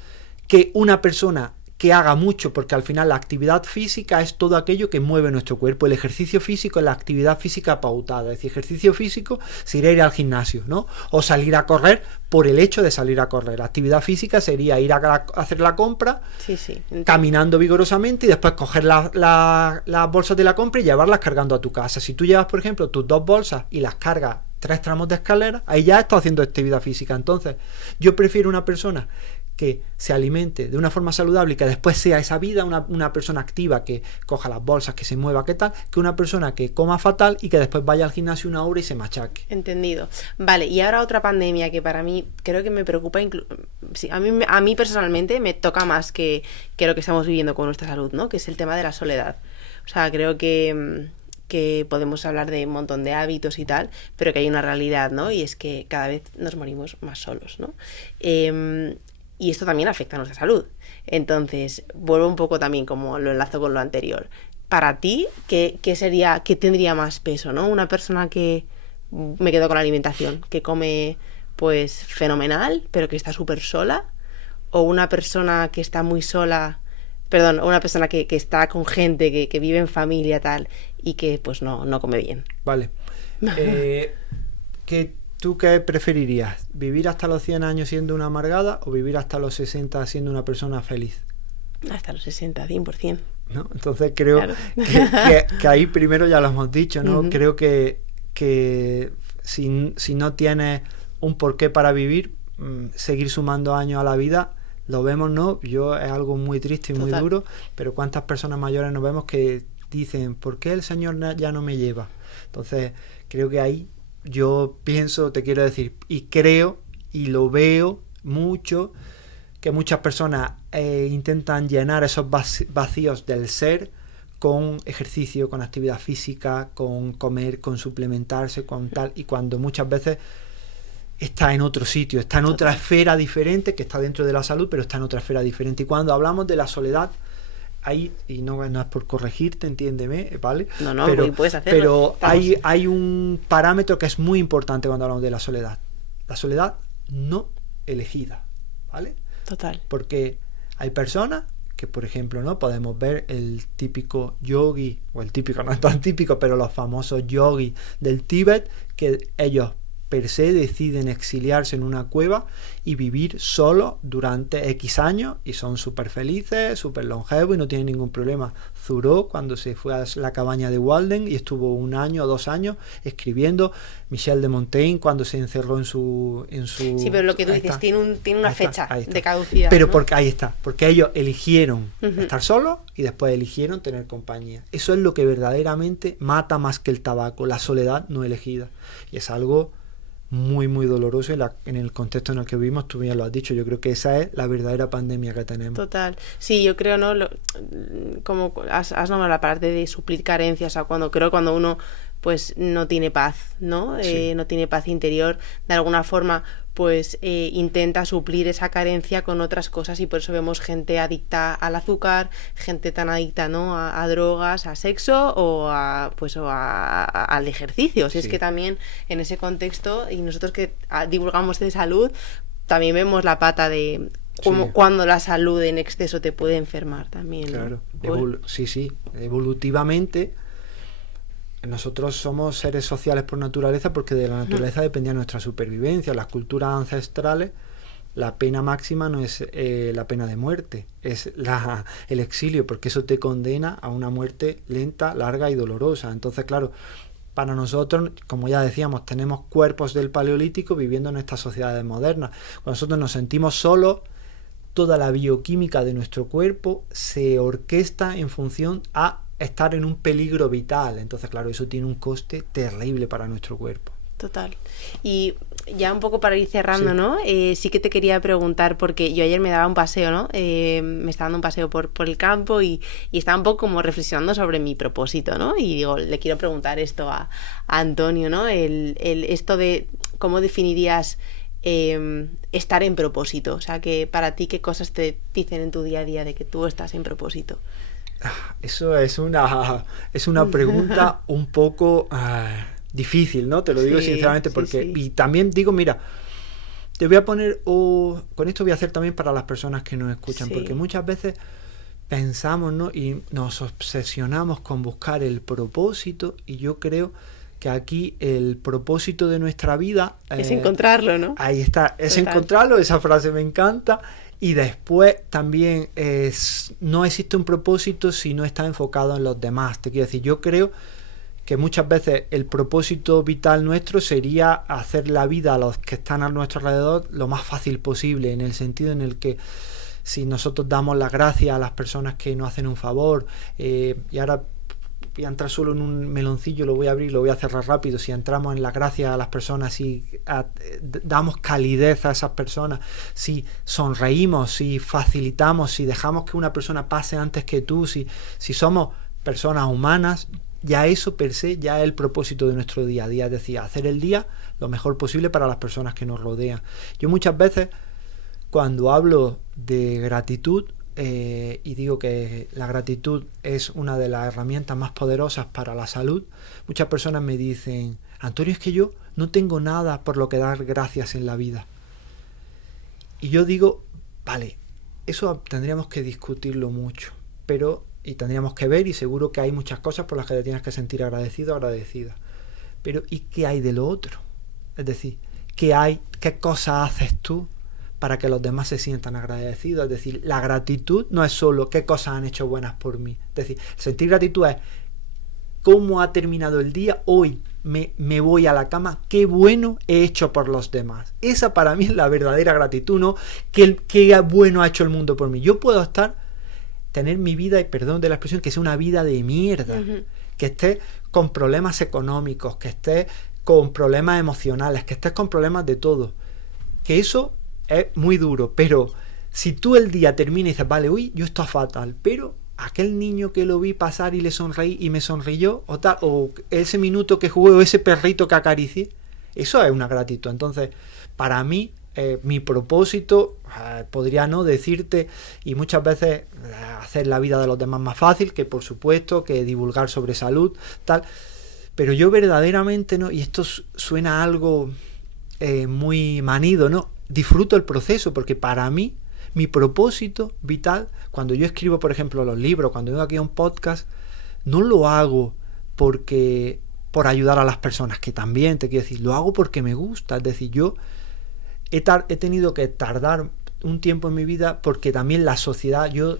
que una persona que haga mucho, porque al final la actividad física es todo aquello que mueve nuestro cuerpo. El ejercicio físico es la actividad física pautada, es decir, ejercicio físico sería ir al gimnasio, ¿no? O salir a correr por el hecho de salir a correr. La actividad física sería ir a hacer la compra, sí, caminando vigorosamente y después coger las bolsas de la compra y llevarlas cargando a tu casa. Si tú llevas, por ejemplo, tus 2 bolsas y las cargas 3 tramos de escalera, ahí ya estás haciendo actividad física. Entonces, yo prefiero una persona que se alimente de una forma saludable y que después sea esa vida una persona activa, que coja las bolsas, que se mueva, que tal, que una persona que coma fatal y que después vaya al gimnasio 1 hora y se machaque. Entendido. Vale, y ahora otra pandemia que para mí creo que me preocupa, sí, a mí personalmente me toca más que lo que estamos viviendo con nuestra salud, ¿no? Que es el tema de la soledad. O sea, creo que podemos hablar de un montón de hábitos y tal, pero que hay una realidad, ¿no? Y es que cada vez nos morimos más solos, ¿no? Y esto también afecta a nuestra salud. Entonces, vuelvo un poco también, como lo enlazo con lo anterior. Para ti, ¿qué tendría más peso, ¿no? Una persona que, me quedo con la alimentación, que come pues fenomenal, pero que está súper sola, o una persona que está muy sola, perdón, o una persona que está con gente, que vive en familia tal, y que pues no come bien. Vale. ¿Tú qué preferirías? ¿Vivir hasta los 100 años siendo una amargada o vivir hasta los 60 siendo una persona feliz? Hasta los 60, 100%. ¿No? Entonces creo Claro. que ahí primero ya lo hemos dicho, ¿no? Uh-huh. Creo que si no tienes un porqué para vivir, seguir sumando años a la vida, lo vemos, ¿no? Es algo muy triste y muy Total. duro, pero cuántas personas mayores nos vemos que dicen, ¿por qué el Señor ya no me lleva? Entonces creo que ahí yo pienso, te quiero decir, y creo y lo veo mucho, que muchas personas intentan llenar esos vacíos del ser con ejercicio, con actividad física, con comer, con suplementarse, con tal, y cuando muchas veces está en otro sitio, está en otra esfera diferente, que está dentro de la salud, pero está en otra esfera diferente. Y cuando hablamos de la soledad, ahí, y no es por corregirte, entiéndeme, ¿vale? No, pero puedes hacerlo. hay un parámetro que es muy importante cuando hablamos de la soledad. La soledad no elegida, ¿vale? Total. Porque hay personas que, por ejemplo, ¿no? Podemos ver el típico yogi, o el típico, no es tan típico, pero los famosos yogis del Tíbet, que ellos per se deciden exiliarse en una cueva y vivir solo durante X años y son súper felices, súper longevos y no tienen ningún problema. Thoreau, cuando se fue a la cabaña de Walden y estuvo 1 año o 2 años escribiendo, Michel de Montaigne cuando se encerró en su Sí, pero lo que tú dices tiene una fecha de caducidad. Pero ¿no? porque ellos eligieron Uh-huh. estar solos y después eligieron tener compañía. Eso es lo que verdaderamente mata más que el tabaco, la soledad no elegida. Y es algo muy, muy doloroso en el contexto en el que vivimos. Tú bien lo has dicho, yo creo que esa es la verdadera pandemia que tenemos. Total. Sí, yo creo, ¿no? Como has nombrado la parte de suplir carencias, o sea, cuando uno pues no tiene paz, ¿no? Sí. No tiene paz interior, de alguna forma pues intenta suplir esa carencia con otras cosas y por eso vemos gente adicta al azúcar, gente tan adicta, ¿no? a drogas, a sexo o al ejercicio. Si Sí. es que también en ese contexto, y nosotros que divulgamos de salud, también vemos la pata de como Sí. cuando la salud en exceso te puede enfermar también, ¿no? Claro, sí, evolutivamente nosotros somos seres sociales por naturaleza porque de la naturaleza dependía nuestra supervivencia. Las culturas ancestrales, la pena máxima no es la pena de muerte, es el exilio, porque eso te condena a una muerte lenta, larga y dolorosa. Entonces, claro, para nosotros, como ya decíamos, tenemos cuerpos del Paleolítico viviendo en estas sociedades modernas. Cuando nosotros nos sentimos solos, toda la bioquímica de nuestro cuerpo se orquesta en función a estar en un peligro vital. Entonces, claro, eso tiene un coste terrible para nuestro cuerpo. Total. Y ya un poco para ir cerrando, Sí. ¿no? Sí que te quería preguntar, porque yo ayer me daba un paseo, ¿no? Me estaba dando un paseo por el campo y estaba un poco como reflexionando sobre mi propósito, ¿no? Y digo, le quiero preguntar esto a Antonio, ¿no? Esto de cómo definirías estar en propósito. O sea, que para ti, ¿qué cosas te dicen en tu día a día de que tú estás en propósito? Eso es una pregunta un poco difícil, ¿no? Te lo digo sinceramente porque... Sí. Y también digo, mira, te voy a poner... con esto voy a hacer también para las personas que nos escuchan, porque muchas veces pensamos, ¿no? Y nos obsesionamos con buscar el propósito, y yo creo que aquí el propósito de nuestra vida... es encontrarlo, ¿no? Ahí está, es encontrarlo, esa frase me encanta. Y después también no existe un propósito si no está enfocado en los demás. Te quiero decir, yo creo que muchas veces el propósito vital nuestro sería hacer la vida a los que están a nuestro alrededor lo más fácil posible, en el sentido en el que si nosotros damos las gracias a las personas que nos hacen un favor, y ahora voy a entrar solo en un meloncillo, lo voy a abrir, lo voy a cerrar rápido. Si entramos en la gracia a las personas, si damos calidez a esas personas, si sonreímos, si facilitamos, si dejamos que una persona pase antes que tú, si somos personas humanas, ya eso per se ya es el propósito de nuestro día a día, es decir, hacer el día lo mejor posible para las personas que nos rodean. Yo muchas veces, cuando hablo de gratitud, y digo que la gratitud es una de las herramientas más poderosas para la salud, muchas personas me dicen: Antonio, es que yo no tengo nada por lo que dar gracias en la vida. Y yo digo, vale, eso tendríamos que discutirlo mucho, y tendríamos que ver, y seguro que hay muchas cosas por las que te tienes que sentir agradecido o agradecida, pero ¿y qué hay de lo otro? Es decir, ¿qué cosas haces tú para que los demás se sientan agradecidos? Es decir, la gratitud no es solo qué cosas han hecho buenas por mí. Es decir, sentir gratitud es cómo ha terminado el día, hoy me voy a la cama, qué bueno he hecho por los demás. Esa para mí es la verdadera gratitud, no qué bueno ha hecho el mundo por mí. Yo puedo tener mi vida, y perdón de la expresión, que sea una vida de mierda, que esté con problemas económicos, que esté con problemas emocionales, que estés con problemas de todo. Que eso es muy duro, pero si tú el día terminas y dices, vale, uy, yo estoy fatal, pero aquel niño que lo vi pasar y le sonreí y me sonrió, o ese minuto que jugué, o ese perrito que acaricié, eso es una gratitud. Entonces, para mí, mi propósito, podría no decirte, y muchas veces hacer la vida de los demás más fácil, que por supuesto, que divulgar sobre salud, tal, pero yo verdaderamente no, y esto suena a algo muy manido, ¿no? Disfruto el proceso, porque para mí mi propósito vital, cuando yo escribo, por ejemplo, los libros, cuando vengo aquí a un podcast, no lo hago por ayudar a las personas, que también te quiero decir, lo hago porque me gusta. Es decir, yo he tenido que tardar un tiempo en mi vida, porque también la sociedad, yo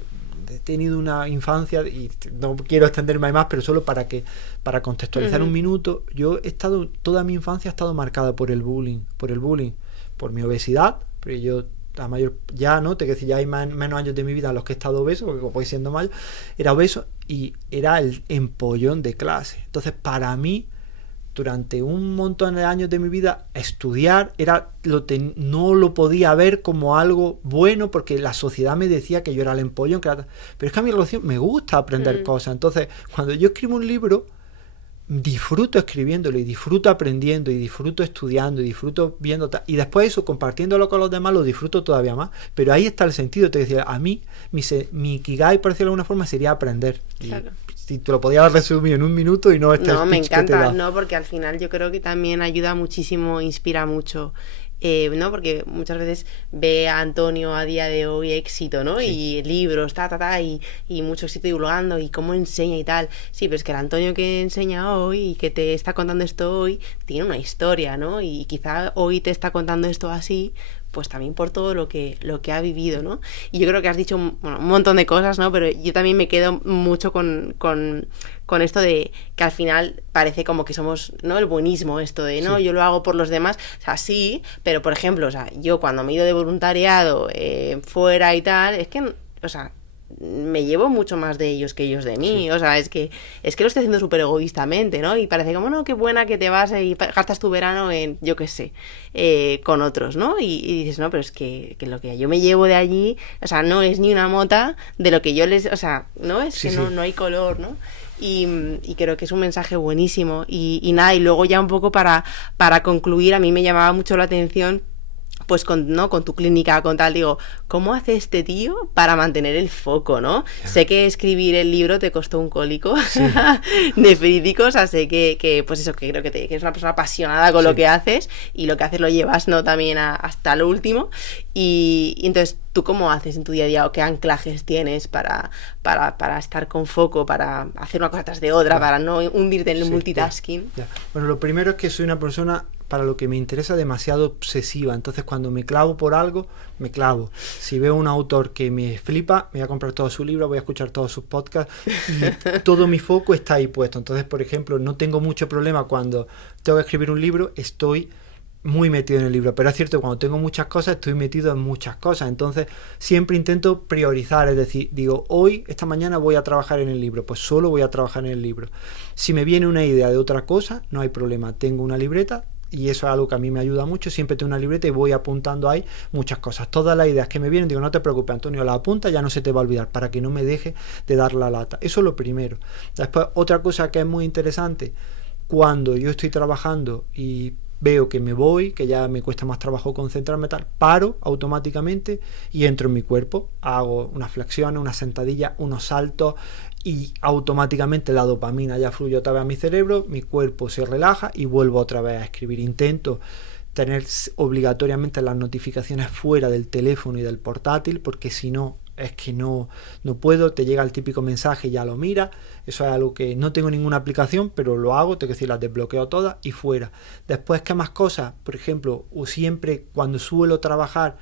he tenido una infancia, y no quiero extenderme más, pero solo para contextualizar un minuto, toda mi infancia ha estado marcada por el bullying, por mi obesidad, pero yo ya no, te quiero decir, ya hay menos años de mi vida en los que he estado obeso, porque como voy siendo mayor, era obeso y era el empollón de clase. Entonces, para mí, durante un montón de años de mi vida, estudiar no lo podía ver como algo bueno, porque la sociedad me decía que yo era el empollón, pero es que a mí me gusta aprender cosas. Entonces, cuando yo escribo un libro, disfruto escribiéndolo, y disfruto aprendiendo, y disfruto estudiando, y disfruto viendo, y después eso, compartiéndolo con los demás, lo disfruto todavía más. Pero ahí está el sentido. Te decía, a mí mi ikigai, por decirlo de alguna forma, sería aprender. Claro. Si te lo podía resumir en un minuto y no este No, me encanta, no, porque al final yo creo que también ayuda muchísimo, inspira mucho. ¿No? Porque muchas veces ve a Antonio a día de hoy éxito, ¿no? Sí. Y libros, y mucho éxito divulgando, y cómo enseña y tal. Sí, pero es que el Antonio que enseña hoy y que te está contando esto hoy tiene una historia, ¿no? Y quizá hoy te está contando esto así, pues también por todo lo que ha vivido, ¿no? Y yo creo que has dicho un montón de cosas, ¿no? Pero yo también me quedo mucho con esto de que al final parece como que somos, ¿no? El buenismo, esto de, ¿no? Sí. Yo lo hago por los demás, o sea, sí, pero por ejemplo, o sea, yo cuando me he ido de voluntariado fuera y tal, es que, o sea, me llevo mucho más de ellos que ellos de mí, sí. O sea, es que lo estoy haciendo súper egoístamente, ¿no? Y parece como, no, qué buena que te vas y gastas tu verano en, yo qué sé, con otros, ¿no? Y dices, no, pero es que lo que yo me llevo de allí, o sea, no es ni una mota de lo que yo les, o sea, no es sí, que sí. No hay color, ¿no? Y creo que es un mensaje buenísimo. Y nada, y luego ya un poco para concluir, a mí me llamaba mucho la atención pues con tu clínica, con tal, digo, ¿cómo hace este tío para mantener el foco, no? Yeah. Sé que escribir el libro te costó un cólico nefrídico, o sea, sé que pues eso, que creo que eres una persona apasionada con lo que haces, y lo que haces lo llevas, ¿no? También hasta lo último, y entonces, ¿tú cómo haces en tu día a día, o qué anclajes tienes para estar con foco, para hacer una cosa tras de otra, para no hundirte en el multitasking? Bueno, lo primero es que soy una persona, para lo que me interesa, demasiado obsesiva. Entonces cuando me clavo por algo, me clavo. Si veo un autor que me flipa, me voy a comprar todo su libro, voy a escuchar todos sus podcasts, y todo mi foco está ahí puesto. Entonces, por ejemplo, no tengo mucho problema cuando tengo que escribir un libro, estoy muy metido en el libro, pero es cierto que cuando tengo muchas cosas estoy metido en muchas cosas, entonces siempre intento priorizar, es decir, digo, esta mañana voy a trabajar en el libro, pues solo voy a trabajar en el libro. Si me viene una idea de otra cosa, no hay problema, tengo una libreta, y eso es algo que a mí me ayuda mucho, siempre tengo una libreta y voy apuntando ahí muchas cosas, todas las ideas que me vienen, digo, no te preocupes, Antonio, la apunta, ya no se te va a olvidar, para que no me deje de dar la lata. Eso es lo primero. Después, otra cosa que es muy interesante, cuando yo estoy trabajando y veo que me voy, que ya me cuesta más trabajo concentrarme, tal, paro automáticamente y entro en mi cuerpo, hago unas flexiones, unas sentadillas, unos saltos, y automáticamente la dopamina ya fluye otra vez a mi cerebro, mi cuerpo se relaja y vuelvo otra vez a escribir. Intento tener obligatoriamente las notificaciones fuera del teléfono y del portátil, porque si no, es que no puedo, te llega el típico mensaje y ya lo mira. Eso es algo que no tengo ninguna aplicación, pero lo hago, tengo que decir, las desbloqueo todas y fuera. Después, ¿qué más cosas? Por ejemplo, siempre cuando suelo trabajar,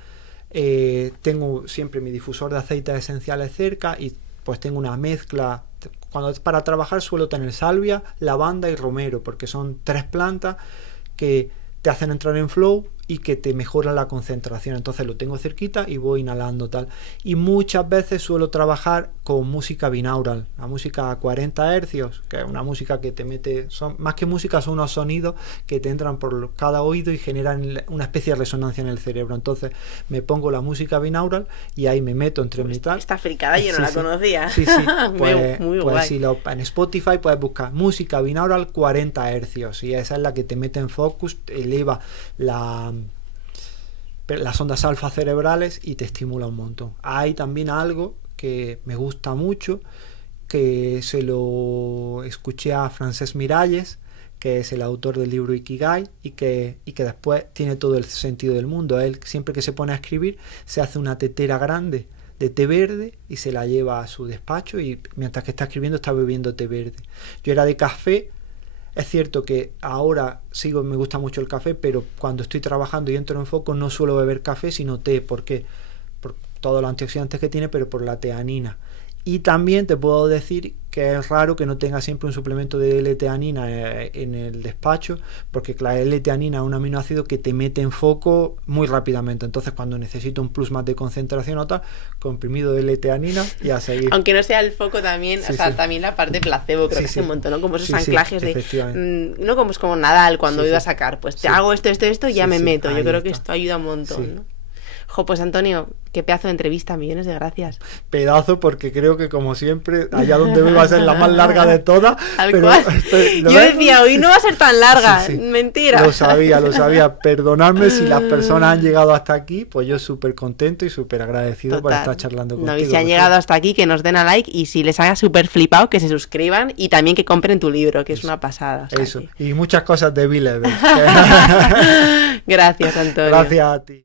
tengo siempre mi difusor de aceites esenciales cerca, y pues tengo una mezcla. Cuando es para trabajar suelo tener salvia, lavanda y romero, porque son 3 plantas que te hacen entrar en flow y que te mejoran la concentración. Entonces lo tengo cerquita y voy inhalando tal. Y muchas veces suelo trabajar con música binaural, la música a 40 Hz, que es una música que te mete, más que música, son unos sonidos que te entran por cada oído y generan una especie de resonancia en el cerebro. Entonces me pongo la música binaural y ahí me meto entre mi tal. Esta fricada yo no la conocía. Sí. Pues, muy pues si en Spotify puedes buscar música binaural 40 Hz, y esa es la que te mete en focus, eleva las ondas alfa cerebrales y te estimula un montón. Hay también algo que me gusta mucho, que se lo escuché a Francesc Miralles, que es el autor del libro Ikigai, y que después tiene todo el sentido del mundo. Él, siempre que se pone a escribir, se hace una tetera grande de té verde y se la lleva a su despacho, y mientras que está escribiendo está bebiendo té verde. Yo era de café. Es cierto que ahora me gusta mucho el café, pero cuando estoy trabajando y entro en foco no suelo beber café, sino té. ¿Por qué? Por todos los antioxidantes que tiene, pero por la teanina. Y también te puedo decir que es raro que no tenga siempre un suplemento de L-teanina en el despacho, porque la L-teanina es un aminoácido que te mete en foco muy rápidamente. Entonces, cuando necesito un plus más de concentración o tal, comprimido de L-teanina y a seguir. Aunque no sea el foco también, también la parte placebo, creo que hace un montón, ¿no? Como esos anclajes de... no como es como Nadal cuando iba a sacar, pues te hago esto y ya me meto. Yo creo que esto ayuda un montón, ¿no? Pues Antonio, qué pedazo de entrevista, millones de gracias. Pedazo, porque creo que como siempre, allá donde voy va a ser la más larga de todas. Yo decía, hoy no va a ser tan larga, mentira. Lo sabía. Perdonadme si las personas han llegado hasta aquí, pues yo súper contento y súper agradecido por estar charlando contigo. Y si han llegado hasta aquí, que nos den a like, y si les haga súper flipado, que se suscriban, y también que compren tu libro, que es una pasada. Eso, y muchas cosas de B-Level. Gracias, Antonio. Gracias a ti.